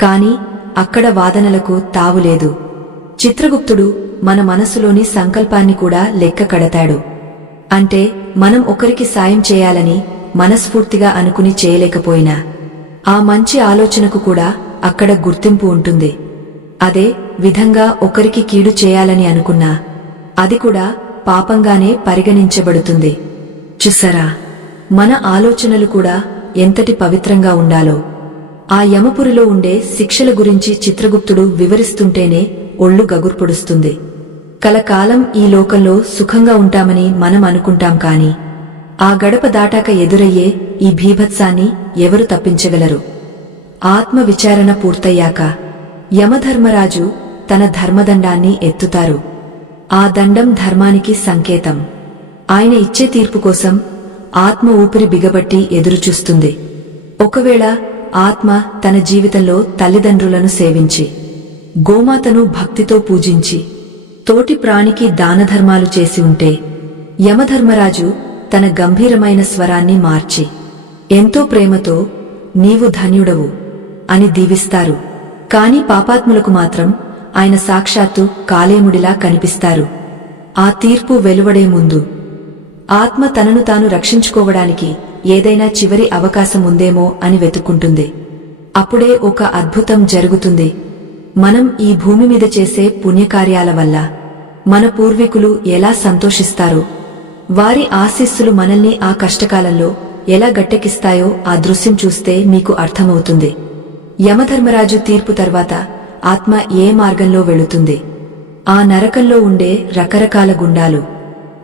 కాని అక్కడ వాదనలకు తావులేదు. చిత్రగుప్తుడు మన మనసులోని సంకల్పాన్ని కూడా లెక్క కడతాడు. అంటే మనం ఒకరికి సాయం చేయాలని మనస్ఫూర్తిగా అనుకుని చేయలేకపోయినా ఆ మంచి ఆలోచనకు కూడా అక్కడ గుర్తింపు ఉంటుంది. అదే విధంగా ఒకరికి కీడు చేయాలని అనుకున్నా అది కూడా పాపంగానే పరిగణించబడుతుంది. చూసరా, మన ఆలోచనలు కూడా ఎంతటి పవిత్రంగా ఉండాలో. ఆ యమపురిలో ఉండే శిక్షల గురించి చిత్రగుప్తుడు వివరిస్తుంటేనే ఒళ్ళు గగుర్పొడుస్తుంది. కలకాలం ఈ లోకంలో సుఖంగా ఉంటామని మనం అనుకుంటాం కాని ఆ గడప దాటాక ఎదురయ్యే ఈ భీభత్సాన్ని ఎవరు తప్పించగలరు? ఆత్మ విచారణ పూర్తయ్యాక యమధర్మరాజు తన ధర్మదండాన్ని ఎత్తుతారు. ఆ దండం ధర్మానికి సంకేతం. ఆయన ఇచ్చే తీర్పు కోసం ఆత్మ ఊపిరి బిగబట్టి ఎదురుచూస్తుంది. ఒకవేళ ఆత్మ తన జీవితంలో తల్లిదండ్రులను సేవించి, గోమాతను భక్తితో పూజించి, తోటి ప్రాణికి దానధర్మాలు చేసి ఉంటే యమధర్మరాజు తన గంభీరమైన స్వరాన్ని మార్చి ఎంతో ప్రేమతో నీవు ధన్యుడవు అని దీవిస్తారు. కాని పాపాత్ములకు మాత్రం ఆయన సాక్షాత్తు కాలేముడిలా కనిపిస్తారు. ఆ తీర్పు వెలువడే ముందు ఆత్మ తనను తాను రక్షించుకోవడానికి ఏదైనా చివరి అవకాశం ఉందేమో అని వెతుక్కుంటుంది. అప్పుడే ఒక అద్భుతం జరుగుతుంది. మనం ఈ భూమి మీద చేసే పుణ్యకార్యాల వల్ల మన పూర్వీకులు ఎలా సంతోషిస్తారో, వారి ఆశీస్సులు మనల్ని ఆ కష్టకాలంలో ఎలా గట్టెక్కిస్తాయో ఆ దృశ్యం చూస్తే మీకు అర్థమవుతుంది. యమధర్మరాజు తీర్పు తర్వాత ఆత్మ ఏ మార్గంలో వెళుతుంది? ఆ నరకంలో ఉండే రకరకాల గుండాలు,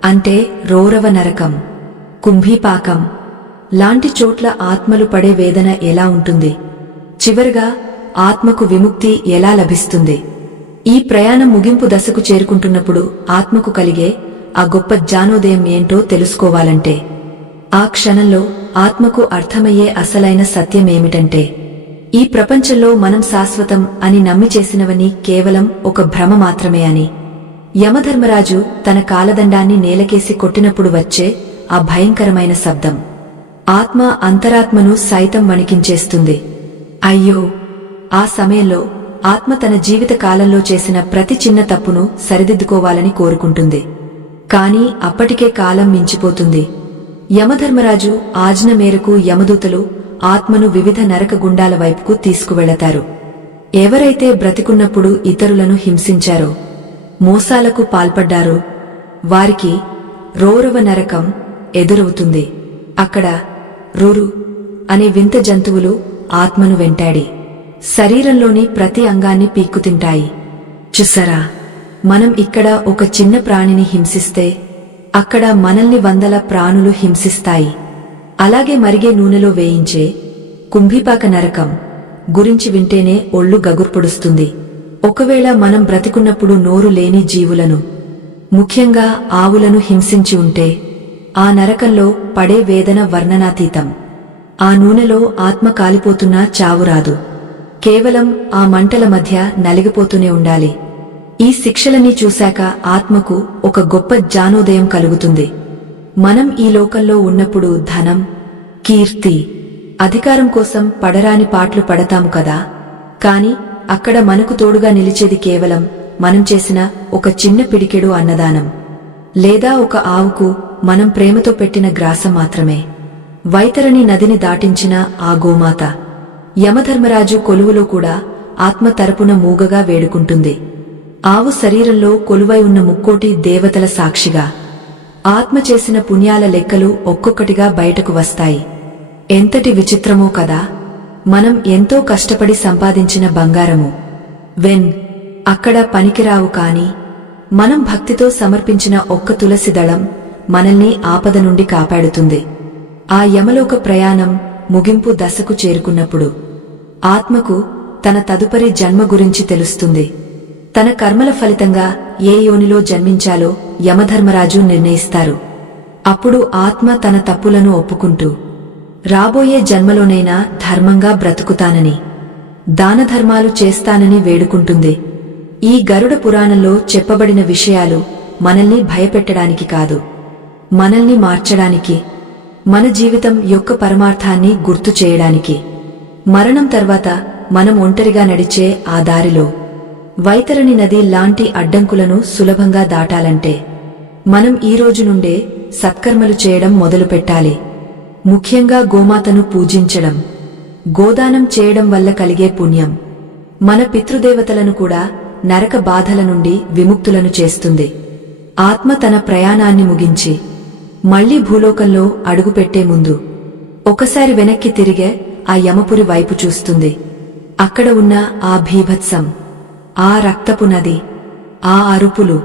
అంటే రోరవ నరకం, కుంభీపాకం లాంటి చోట్ల ఆత్మలు పడే వేదన ఎలా ఉంటుంది? చివరగా ఆత్మకు విముక్తి ఎలా లభిస్తుంది? ఈ ప్రయాణం ముగింపు దశకు చేరుకుంటున్నప్పుడు ఆత్మకు కలిగే ఆ గొప్ప జ్ఞానోదయం ఏంటో తెలుసుకోవాలంటే, ఆ క్షణంలో ఆత్మకు అర్థమయ్యే అసలైన సత్యమేమిటంటే, ఈ ప్రపంచంలో మనం శాశ్వతం అని నమ్మి చేసినవని కేవలం ఒక భ్రమ మాత్రమే అని. యమధర్మరాజు తన కాలదండాన్ని నేలకేసి కొట్టినప్పుడు వచ్చే ఆ భయంకరమైన శబ్దం ఆత్మ అంతరాత్మను సైతం వణికించేస్తుంది. అయ్యో! ఆ సమయంలో ఆత్మ తన జీవిత కాలంలో చేసిన ప్రతి చిన్న తప్పును సరిదిద్దుకోవాలని కోరుకుంటుంది. కాని అప్పటికే కాలం మించిపోతుంది. యమధర్మరాజు ఆజ్ఞ మేరకు యమదూతలు ఆత్మను వివిధ నరక గుండాల వైపుకు తీసుకువెళతారు. ఎవరైతే బ్రతికున్నప్పుడు ఇతరులను హింసించారో, మోసాలకు పాల్పడ్డారో వారికి రౌరవ నరకం ఎదురవుతుంది. అక్కడ రూరు అనే వింత జంతువులు ఆత్మను వెంటాడి శరీరంలోని ప్రతి అంగాన్ని పీక్కుతింటాయి. చూసారా, మనం ఇక్కడ ఒక చిన్న ప్రాణిని హింసిస్తే అక్కడ మనల్ని వందల ప్రాణులు హింసిస్తాయి. అలాగే మరిగే నూనెలో వేయించే కుంభీపాక నరకం గురించి వింటేనే ఒళ్ళు గగుర్పొడుస్తుంది. ఒకవేళ మనం బ్రతికున్నప్పుడు నోరు లేని జీవులను, ముఖ్యంగా ఆవులను హింసించి ఉంటే ఆ నరకంలో పడే వేదన వర్ణనాతీతం. ఆ నూనెలో ఆత్మ కాలిపోతున్నా చావురాదు. కేవలం ఆ మంటల మధ్య నలిగిపోతూనే ఉండాలి. ఈ శిక్షలన్నీ చూశాక ఆత్మకు ఒక గొప్ప జ్ఞానోదయం కలుగుతుంది. మనం ఈ లోకంలో ఉన్నప్పుడు ధనం, కీర్తి, అధికారం కోసం పడరాని పాట్లు పడతాము కదా. కాని అక్కడ మనకు తోడుగా నిలిచేది కేవలం మనం చేసిన ఒక చిన్న పిడికెడు అన్నదానం, లేదా ఒక ఆవుకు మనం ప్రేమతో పెట్టిన గ్రాసం మాత్రమే. వైతరణి నదిని దాటించిన ఆ గోమాత యమధర్మరాజు కొలువులో కూడా ఆత్మ తరపున మూగగా వేడుకుంటుంది. ఆవు శరీరంలో కొలువై ఉన్న ముక్కోటి దేవతల సాక్షిగా ఆత్మ చేసిన పుణ్యాల లెక్కలు ఒక్కొక్కటిగా బయటకు వస్తాయి. ఎంతటి విచిత్రమో కదా. మనం ఎంతో కష్టపడి సంపాదించిన బంగారము, వెన్ అక్కడ పనికిరావు. కాని మనం భక్తితో సమర్పించిన ఒక్క తులసి దళం మనల్ని ఆపద నుండి కాపాడుతుంది. ఆ యమలోక ప్రయాణం ముగింపు దశకు చేరుకున్నప్పుడు ఆత్మకు తన తదుపరి జన్మ గురించి తెలుస్తుంది. తన కర్మల ఫలితంగా ఏ యోనిలో జన్మించాలో యమధర్మరాజు నిర్ణయిస్తారు. అప్పుడు ఆత్మ తన తప్పులను ఒప్పుకుంటూ రాబోయే జన్మలోనైనా ధర్మంగా బ్రతుకుతానని, దానధర్మాలు చేస్తానని వేడుకుంటుంది. ఈ గరుడ పురాణంలో చెప్పబడిన విషయాలు మనల్ని భయపెట్టడానికి కాదు, మనల్ని మార్చడానికి, మన జీవితం యొక్క పరమార్థాన్ని గుర్తు చేయడానికి. మరణం తర్వాత మనం ఒంటరిగా నడిచే ఆ దారిలో వైతరణి నది లాంటి అడ్డంకులను సులభంగా దాటాలంటే మనం ఈ రోజు నుండే సత్కర్మలు చేయడం మొదలుపెట్టాలి. ముఖ్యంగా గోమాతను పూజించడం, గోదానం చేయడం వల్ల కలిగే పుణ్యం మన పితృదేవతలను కూడా నరక బాధల నుండి విముక్తులను చేస్తుంది. ఆత్మ తన ప్రయాణాన్ని ముగించి మళ్లీ భూలోకంలో అడుగుపెట్టే ముందు ఒకసారి వెనక్కి తిరిగే ఆ యమపురి వైపు చూస్తుంది. అక్కడ ఉన్న ఆ భీభత్సం, ఆ రక్తపు నది, ఆ అరుపులు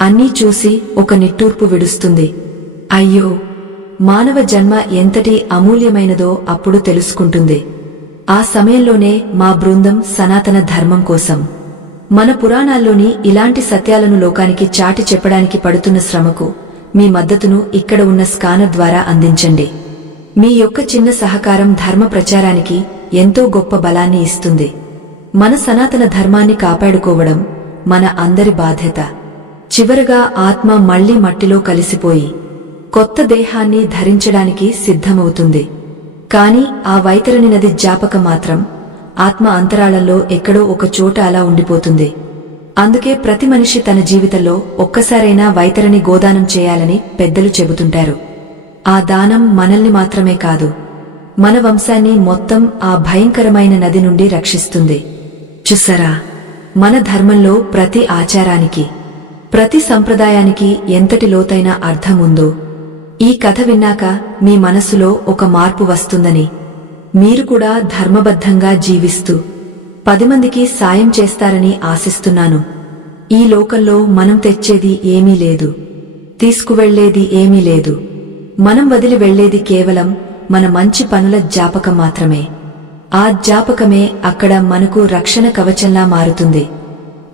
అన్నీ చూసి ఒక నిట్టూర్పు విడుస్తుంది. అయ్యో, మానవ జన్మ ఎంతటి అమూల్యమైనదో అప్పుడు తెలుసుకుంటుంది. ఆ సమయంలోనే మా బృందం సనాతన ధర్మం కోసం, మన పురాణాల్లోని ఇలాంటి సత్యాలను లోకానికి చాటి చెప్పడానికి పడుతున్న శ్రమకు మీ మద్దతును ఇక్కడ ఉన్న స్కానర్ ద్వారా అందించండి. మీ యొక్క చిన్న సహకారం ధర్మ ప్రచారానికి ఎంతో గొప్ప బలాన్ని ఇస్తుంది. మన సనాతన ధర్మాన్ని కాపాడుకోవడం మన అందరి బాధ్యత. చివరగా ఆత్మ మళ్లీ మట్టిలో కలిసిపోయి కొత్త దేహాన్ని ధరించడానికి సిద్ధమవుతుంది. కాని ఆ వైతరణి నది జ్ఞాపకం మాత్రం ఆత్మ అంతరాళంలో ఎక్కడో ఒక చోట అలా ఉండిపోతుంది. అందుకే ప్రతి మనిషి తన జీవితంలో ఒక్కసారైనా వైతరణి గోదానం చేయాలని పెద్దలు చెబుతుంటారు. ఆ దానం మనల్ని మాత్రమే కాదు, మన వంశాన్ని మొత్తం ఆ భయంకరమైన నది నుండి రక్షిస్తుంది. చూసారా, మన ధర్మంలో ప్రతి ఆచారానికి, ప్రతి సంప్రదాయానికి ఎంతటి లోతైన అర్థం ఉందో. ఈ కథ విన్నాక మీ మనసులో ఒక మార్పు వస్తుందని, మీరు కూడా ధర్మబద్ధంగా జీవిస్తూ 10 మందికి సాయం చేస్తారని ఆశిస్తున్నాను. ఈ లోకంలో మనం తెచ్చేది ఏమీ లేదు, తీసుకువెళ్లేది ఏమీ లేదు. మనం వదిలి వెళ్లేది కేవలం మన మంచి పనుల జ్ఞాపకం మాత్రమే. ఆ జ్ఞాపకమే అక్కడ మనకు రక్షణ కవచంలా మారుతుంది.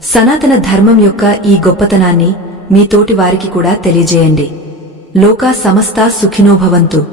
సనాతన ధర్మం యొక్క ఈ గొప్పతనాన్ని మీ తోటి వారికి కూడా తెలియజేయండి. లోకా సమస్తా సుఖినో భవంతు.